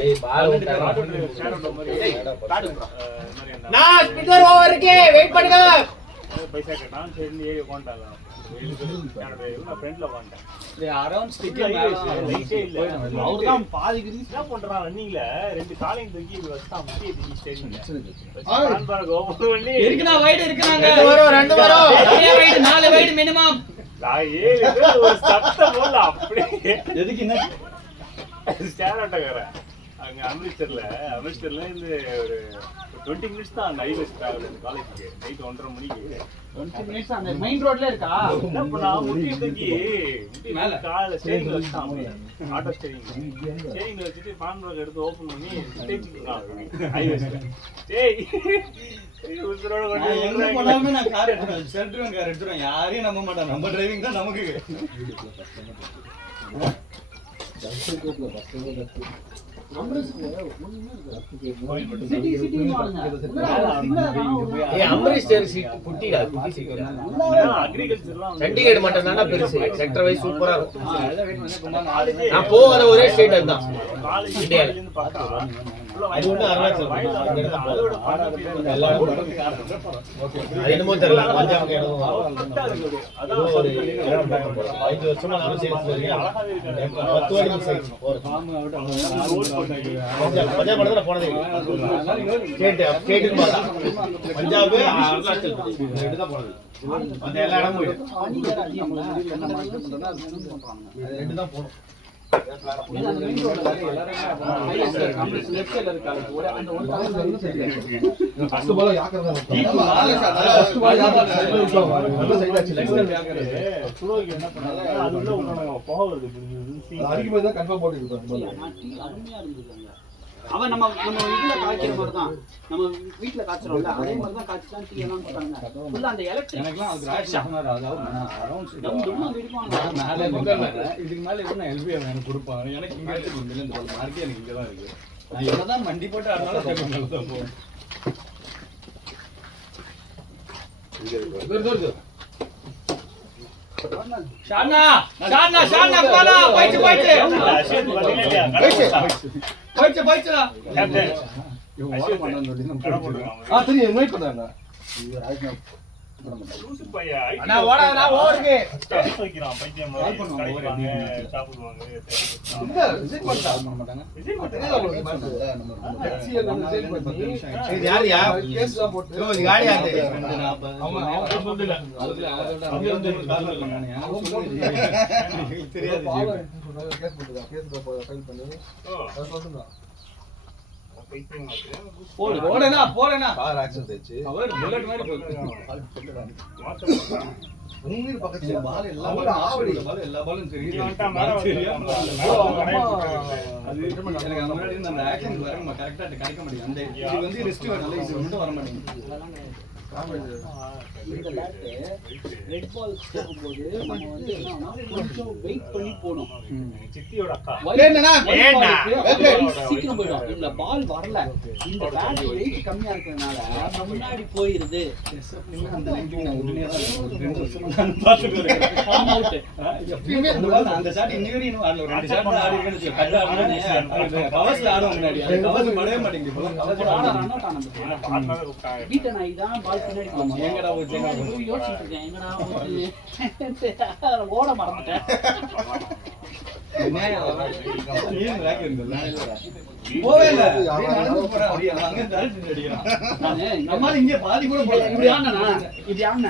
நான் ஸ்பின்னர் ஓவர் இருக்கே வெயிட் பண்ணுங்க. பைசா கேட்டான் சரி ஏறி உட்காந்துட்டாங்க என்னோட ஃப்ரெண்ட்ல உட்காந்துட்டேன் அரௌண்ட் லைட்டே இல்ல அவர்தான் பாதிக்கு என்ன பண்றான் ரன்னிங்ல 2 காலையும் தூக்கி வச்சா முட்டியை தூக்கி ஸ்டேடியம்ல ஓபன் பண்ணி இருக்குனா வைட் இருக்குனாங்க 2 வரும் நிறைய வைட் 4 வைட் மினிமம் நான் ஏறி ஒரு சத்தம் போல அப்படியே எதுக்கு என்ன ஸ்டார் ஆட்டக்காரன் அங்க அமிர்தசர்ல இருந்து ஒரு 20 மினிட்ஸ் தான் அந்த ஹைவே டிராவல் காலேஜுக்கு நைட் 1:30 மணிக்கு 20 மினிட்ஸ் அந்த மெயின் ரோட்ல இருக்கா என்ன பண்ணா முட்டி தூக்கி மேல கால ஸ்டேரிங்ல வச்சான் அப்படியே ஆட்டோ ஸ்டேரிங்ல வச்சுட்டு பான் பிளாக் எடுத்து ஓபன் பண்ணி ஸ்டேஜுக்கு இருக்கான் ஹைவேஸ்ல டேய் உசுரோட கொண்டு எங்க போனாலுமே நான் கார் எடுத்துறேன் சென்ட்ரல் கார் எடுத்துறேன் யாரையும் நம்ப மாட்டேன் நம்ம டிரைவிங் தான் நமக்கு சண்டிகர் மட்டும் தானே பெருசு செக்டர் வைஸ் சூப்பரா இருக்கும் நான் போகாத ஒரே ஸ்டேட் அதுதான் இந்தியால அது ஒண்ணு அருணாச்சல் என்னமோ தெரியல பஞ்சாப் இடம் 5 வருஷமா நான் சேர்த்து இருக்கேன் 10 வருஷம் சைஸ் பஞ்சாப் மட்டும் போனதே ஸ்டேட் பார்த்தா பஞ்சாப் அருணாச்சல் ரெண்டு தான் போனது அந்த எல்லா இடமும் ரெண்டு தான் போனோம் அவன் நம்ம இதுல காய்க்கிற மாதிரி தான் நம்ம வீட்டுல காய்ச்சறோம்ல அதே மாதிரி தான் காய்ச்சி தான் டீ எல்லாம் போட்டாங்க ஃபுல்லா அந்த எலக்ட்ரிக் எனக்குலாம் அது ராஷ் சொன்னாரு அதாவது மேலே இதுக்கு மேலே இருக்கு நான் எல்பி எனக்கு கொடுப்பாங்க எனக்கு இங்கே எடுத்து இல்லை இந்த மார்க்கே எனக்கு இங்கே தான் இருக்கு நான் இவ்வளோ தான் மண்டி போட்டு அதனால மேலே தான் போவேன் ஷானா ஷானா ஷானா போடா போய்ச்சு போய்ச்சு போய்ச்சு போய்ச்சுடா தெரியும் வெயிட் பண்ணாங்க அண்ணா ஓடாதடா ஓடுங்க வைக்கிறான் பைத்தியம் சாப்பிடுவாங்க இல்ல விசிட் பண்ணா மாட்டாங்க இது யாரியா கேஸ்லாம் போட்டு இது காடியா இது அவன் சொல்லல அது வந்து கார்ல பண்ணானே தெரியாது கேஸ் போட்டுடா கேஸ் ஃபைல் பண்ணி அது சொல்லுங்க போடனா போடனா கார் ஆக்சிடென்ட் ஆச்சு அவர் புல்லட் மாதிரி உங்க பக்கத்துல பால் எல்லா பாலும் எல்லா பாலும் தெரியும் அது எனக்கு அந்த முன்னாடி அந்த ஆக்ஷன் வர கரெக்டா கிடைக்க மாட்டேங்குது அந்த இது வந்து ரிஸ்க் வரல இது மட்டும் வர மாட்டேங்குது ரெட் பால் போகும்போது நம்ம வந்து என்னன்னா கொஞ்சம் வெயிட் பண்ணி போணும் சித்தியோட அக்கா சீக்கிரம் போயிடும் இந்த பால் வரல இந்த பேட் வெயிட் கம்மியா இருக்கிறதுனால முன்னாடி போயிருது அந்த லைன் நான் உடனே தான் 2 வருஷமா நான் பாத்துட்டு இருக்கேன் அந்த ஷாட் இன்னும் இன்னும் ஆடல 2 ஷாட் தான் ஆடி இருக்கேன்னு கட்டா ஆடுனே பவர்ஸ்ல ஆடும் முன்னாடி அந்த பவர்ஸ் மடவே மாட்டேங்குது இப்போலாம் கவர்ஸ் ஆட ரன் அவுட் ஆனது பீட்ட நான் இதான் பால் பின்னாடி போச்சு எங்கடா போச்சு யோசிச்சுட்டு இருக்கேன் எங்கடா போச்சு ஓட மறந்துட்டேன் போவே இல்ல நடந்து போறேன் அப்படியே அங்க தரட்டு அடிக்கிறான் நம்மால இங்க பாதி கூட போல இப்படி ஆடுனா இப்படி ஆடுன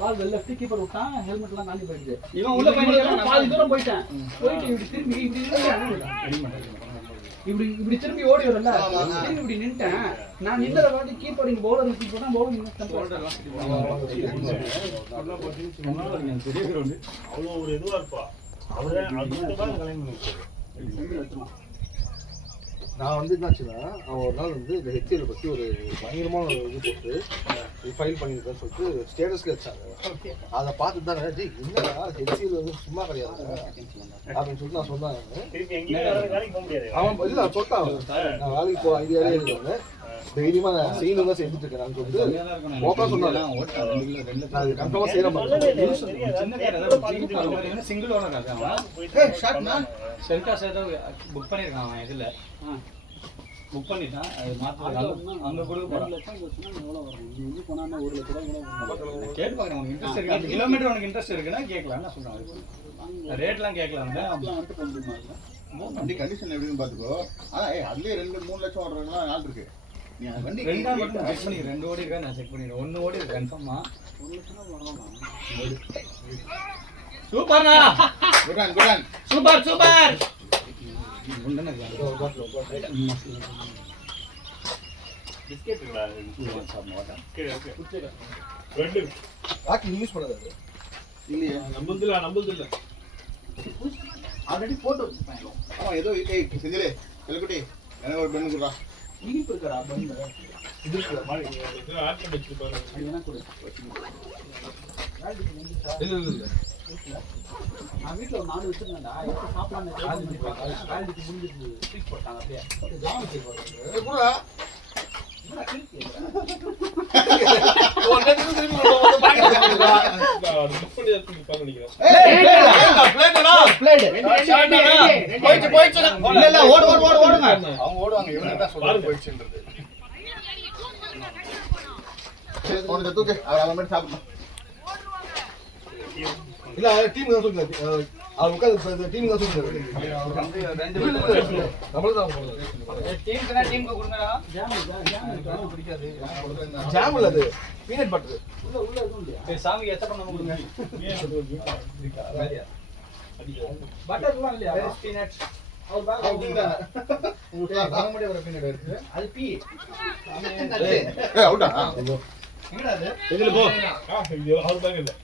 பால் லெஃப்ட் கீப்பர் விட்டான் ஹெல்மெட் எல்லாம் தாண்டி போயிடுது இவன் உள்ள போய் பாதி தூரம் போயிட்டேன் போயிட்டு இப்படி திரும்பி இப்படி திரும்பி ஓடி வரல திரும்பி இப்படி நின்ட்டேன் நான் நின்றத வாட்டி கீப்பர் இங்க பவுலர் விட்டு போனா பவுலர் அவ்வளோ ஒரு இதுவா இருப்பா அவரே அது கல்யாணம் பண்ணிருக்காரு நான் வந்து என்னாச்சுன்னா அவன் ஒரு நாள் வந்து இந்த ஹெச்எல் பற்றி ஒரு பயங்கரமான இது போட்டு ஃபைல் பண்ணியிருக்கேன்னு சொல்லிட்டு ஸ்டேட்டஸ்ல வச்சாங்க அதை பார்த்து தானே ஜி என்னடா ஹெச்எல் வந்து சும்மா கிடையாது அப்படின்னு சொல்லிட்டு நான் சொன்னாங்க அவன் இல்லை நான் சொல்லிட்டான் நான் வேலைக்கு போக ஐடியாவே இருக்காங்க தைரியமா நான் செய்யணும் தான் செஞ்சுட்டு இருக்கேன் சொல்லிட்டு ஓப்பனா சொன்னாங்க நான் அது கன்ஃபார்மாக செய்கிற மாதிரி சிங்கிள் ஓனர் ஷாட்னா செல்காஸ் ஏதோ புக் பண்ணிருக்கான் அவன் இதுல புக் பண்ணிட்டேன் அது மாற்ற அங்கே கொடுக்க போகிறேன். 2 லட்சம் போச்சுன்னா எவ்வளோ வரும்? நீ வந்து போனா 1 லட்சம் ரூபா கூட வரும். கேட்டு பார்க்குறேன் உனக்கு இன்ட்ரெஸ்ட் இருக்கு, 5 கிலோமீட்டர் உனக்கு இன்ட்ரெஸ்ட் இருக்குன்னா கேட்கலாம். என்ன சொல்கிறாங்க ரேட்லாம் கேட்கலாம். வந்துட்டு பண்ண முடியுமா? வண்டி கண்டிஷன் எப்படின்னு பார்த்துக்கோ. ஆனால் அதுலேயே 2-3 லட்சம் ஓடுறதுலாம் ஆள் இருக்கு. நீ அந்த வண்டி ரெண்டாவது மட்டும் செக் பண்ணி 2 ஓடி இருக்கா நான் செக் பண்ணிடுறேன். 1 ஓடி இருக்கு கன்ஃபார்மா. 1 லட்சம் ரூபா வரலாம். சூப்பர்ண்ணா, குடான் குடான் சூப்பர் சூப்பர். பிஸ்கெட் இருக்குடா. ரெண்டு ராக்கி யூஸ் பண்ணாது இல்லையே. நம்புது இல்ல ஆல்ரெடி போட்டு வச்சிருப்பாங்க. ஆமாம் ஏதோ செஞ்சிலே செல்லக்குட்டி எனக்கு ஒரு பெண்ணு கொடுறா. இனிப்பு இருக்கடா பண்ணு. ஆட் பண்ணி வச்சிருப்பாரு. அது என்ன கொடு. நான் வீட்டில் ஒரு 4 வச்சிருந்தேன்டா. எப்போ சாப்பிடலான்னு வேலைக்கு முடிஞ்சிட்டு ஸ்வீட் போட்டாங்க அப்படியே. ஜாம வச்சு போடுறாங்க. கூட அவங்க ஓடுவாங்க. இவனுக்கு தான் சொல்றாங்க போயிடுச்சுன்றது. உனக்கு தூக்கு அவன் மட்டும் சாப்பிடணும். இல்ல டீம் தான் சொல்லுங்க. அது உட்காந்து டீம் தான் சொல்லுங்க. நம்மளதான் டீமுக்குனா டீமுக்கு கொடுங்கடா. ஜாம் பிடிக்காது. ஜாம் இல்ல அது பீனட் பட்டர். உள்ள எதுவும் இல்லையா? சரி சாமிக்கு எச்ச பண்ணாம கொடுங்க. பட்டர்லாம் இல்லையா? பீனட் அவர் பேக் வாங்க முடியாது ஒரு பெண்ணு இருக்கு. அது பீ. அவுட்டா எங்கடா அது? இதுல போ. இது அவர் பேக் இல்ல.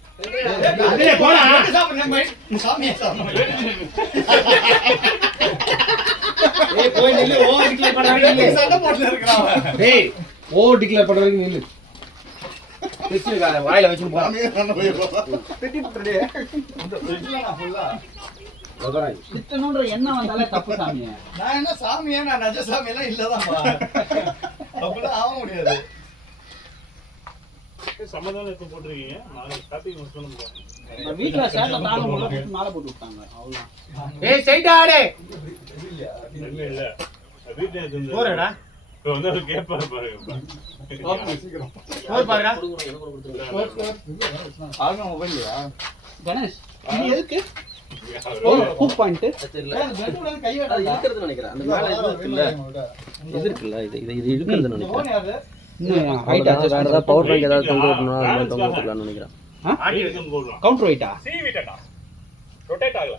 அதுல போடா. சாப்பிடுங்க சாமியே சாப்பிடுங்க. ஏய் போய் நில்லு. ஓ டிக்ளேர் பண்ண வேண்டிய சண்டை போட்டுல இருக்கறான். டேய் ஓ டிக்ளேர் பண்ற வரைக்கும் நில்லு. பிஸ்கெட் வாயில வச்சு போ. சாமியே தான போயிடும். பெட்டி புட்டடே. இந்த ஃப்ரிட்ஜ்ல நான் ஃபுல்லா அதான் சித்தனுன்ற எண்ணம் வந்தாலே தப்பு சாமியே. நான் என்ன சாமியா? நான் நஜ சாமி எல்லாம் இல்லதான்ப்பா. அப்படிலாம் ஆக முடியாது. சம்மதம் எப்போ போட்டிருக்கீங்க? நாளைக்கு ஸ்டார்டிங் மிஸ் பண்ண முடியாது. நான் வீட்ல சேட்டை தாங்க முடியல மாலை போட்டு விட்டாங்க. அவ்வளவுதான். ஏய் சைடா ஆடே. இல்ல வீட்டுல இருந்து போறடா. இப்போ வந்து அவர் கேட்பாரு பாருங்க. போய் பாருடா. கொடுங்க, எனக்கு கொடுத்துருங்க. ஆல்மா மொபைல்லையா? கணேஷ் இது எதுக்கு? Hook point. தெரியல. பெட்ரோல கை அது வைடா. இருக்கிறது நினைக்கிறேன். அந்த மேல இது இருக்குல்ல, இது இருக்குல்ல, இது இருக்கிறது நினைக்கிறேன். போன் யாரு? இன்னும் ஹைட் ஆச்சு. வேற ஏதாவது பவர் பேங்க் ஏதாவது தொங்க விடணும், அது மாதிரி தொங்க விடலாம்னு நினைக்கிறேன். ஆடி இருக்குன்னு போடுறான். கவுண்டர் வெயிட்டா? சீவிட்டடா. ரொட்டேட் ஆகல.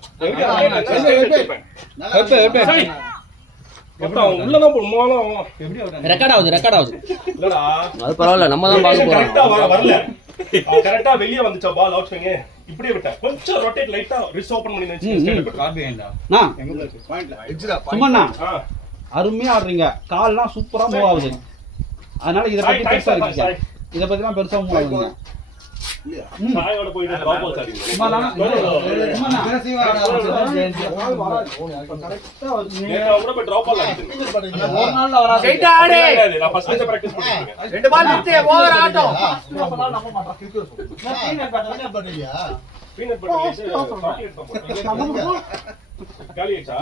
அப்புறம் உள்ளதான் போடுமாலும் எப்படி வர? ரெக்கார்ட் ஆகுது. இல்லடா அது பரவாயில்ல, நம்ம தான் பார்க்க கரெக்டா போறோம். வரல. கரெக்டா வெளிய வந்துச்சா பால் அவுட் ஸ்விங். இப்படியே விட்டேன். கொஞ்சம் ரொட்டேட் லைட்டா ரிஸ் ஓபன் பண்ணி நினைச்சு காபி ஏண்டா? நான் எங்க இருக்கு பாயிண்ட்ல எட்ஜ்டா சும்மாண்ணா அருமையா ஆடுறீங்க. கால்லாம் சூப்பரா மூவ் ஆகுது. அதனால இத பத்தி பெருசா இருக்கீங்க. இத பத்திலாம் பெருசா மூவ் ஆகுங்க. இல்லையா? சாயோட போயிட்டு டிராப் அவுட் ஆடி. சும்மாண்ணா சும்மாண்ணா அக்ரெசிவா ஆடாம கரெக்டா வருது. நேரா கூட போய் டிராப் பால் அடிச்சேன். ஒரு நாள்ல வராது. சைடா ஆடே. நான் ஃபர்ஸ்ட் மேட்ச் பிராக்டீஸ் பண்ணிட்டு இருக்கேன். 2 பால் நிறுத்து. ஓவர் ஆட்டம். அப்பலாம் நம்ப மாட்டான். கிரிக்கெட் சொல்லுங்க. என்ன பண்றீங்க? பீனட் பட்டர் சாக்லேட் தான் போட்டேன். காலி ஆச்சா?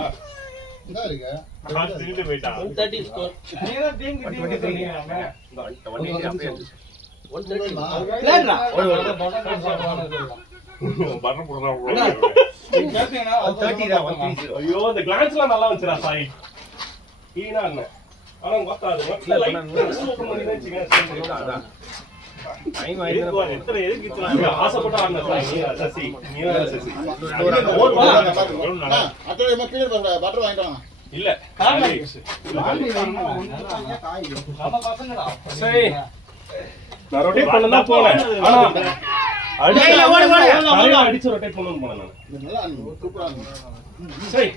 இதா இருக்கு. அது திரும்பி போயிட்டான். 130 ஸ்கோர். நீங்க டீம் கிட்ட இருக்கீங்க. இந்த வண்டி அப்படியே 130. பிளேயர்ரா. பட்டர் போடுறான். கேப்டனா 30 தான் 130. ஐயோ இந்த கிளான்ஸ்லாம் நல்லா வந்துச்சுடா சாய். ஈனா என்ன? ஆனா கொத்தாது. இல்ல லைட்டா ரிஸ் ஓபன் பண்ணி நினைச்சீங்க. எத்தனை எதுக்கு இத்தனை ஆசைப்பட்ட ஆடுன சாய். நீ சசி. நீ சசி. அட்டோட மக்களே பட்டர் வாங்கிட்டு வாங்க. இல்ல. காலி ஆயிடுச்சு. நம்ம பசங்கடா. சரி. நான் ரொட்டேட் பண்ணதா போறேன். ஆனா அடிச்சு ரொட்டேட் பண்ணனும் போறேன் நான். இது நல்லா இருக்கு. சூப்பரா இருக்கு. சரி.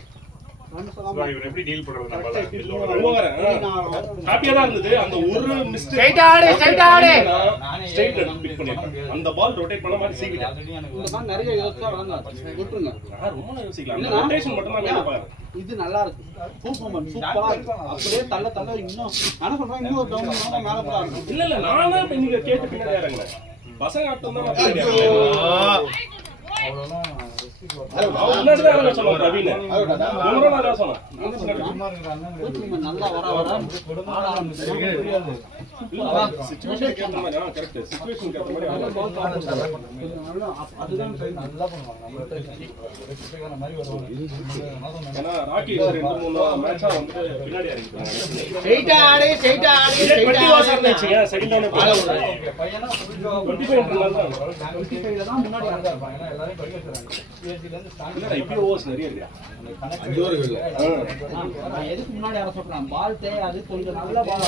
இவன் எப்படி டீல் பண்றது நம்ம ரொம்ப வரேன். ஹாப்பியா தான் இருந்தது. அந்த ஒரு மிஸ்டேக் ஸ்ட்ரைட் ஆடு. ஸ்ட்ரைட்ல பிக் பண்ணிட்டேன். அந்த பால் ரொட்டேட் பண்ண மாதிரி சீக்கிரம். இந்த மாதிரி நிறைய யோசிச்சா விளங்காது. விட்டுருங்க. நான் ரொம்ப யோசிக்கலாம். அந்த ரொட்டேஷன் மட்டும் தான் வேலை பாரு. இது நல்லா இருக்கு. சூப்பர் சூப்பரா இருக்கு. அப்படியே தள்ள இன்னும் நான் சொல்றேன் இன்னும் ஒரு டவுன் பண்ணா மேல போறா இருக்கும். இல்ல நானே நீங்க கேட்ட பின்னாடி இறங்குறேன். பசங்க ஆட்டம் தான் அவ்வளவுதான் அவன் முன்னாடி தான் இறங்க சொன்னான் பிரவீன். இவரும் நான் தான் சொன்னேன். நான் தான் சொன்னேன். சும்மா இருக்கிறாங்க. கோச்சிங் நல்லா வர வர ஆட ஆரம்பிச்சு புரியாது. சிச்சுவேஷனுக்கு ஏத்த மாதிரி கரெக்ட். சிச்சுவேஷனுக்கு ஏத்த மாதிரி அதுதான் நல்லா பண்ணுவாங்க. நம்ம ரெஸ்பெக்டான மாதிரி வருவாங்க. ஏன்னா ராக்கி 2-3 மேட்சா வந்து பின்னாடி இறங்கிட்டாங்க. ஸ்ட்ரைட்டா ஆடு ஸ்ட்ரைட்டா ஆடு இதே 20 வாஸ் இருந்துச்சுங்க. செகண்ட் டவுன் ஓகே பையனா ஃபுல் ஜாப் 25 ன்றனால தான் 25 தான் முன்னாடி தான் இருப்பாங்க. ஏன்னா எல்லாரும் படிக்க வச்சுறாங்க. பிஎஸ்சில இருந்து ஸ்டார்ட் இல்ல இப்போ ஓவர்ஸ் நிறைய இருக்கு. அஞ்சு ஓவர் இல்ல. நான் எதுக்கு முன்னாடி யார சொல்றேன் பால் தேயாது கொஞ்சம் நல்ல பால்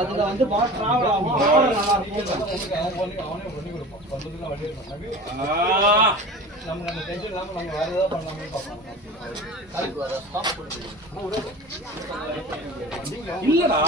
அதுல வந்து பால் டிராவல் ஆகும் நல்லா இருக்கும் அவனே பண்ணி கொடுப்பான். பந்ததுல வழி இருக்கும். நம்ம டென்ஷன் இல்லாம நம்ம வேற ஏதாவது பண்ணலாம்னு பார்ப்போம். இல்லடா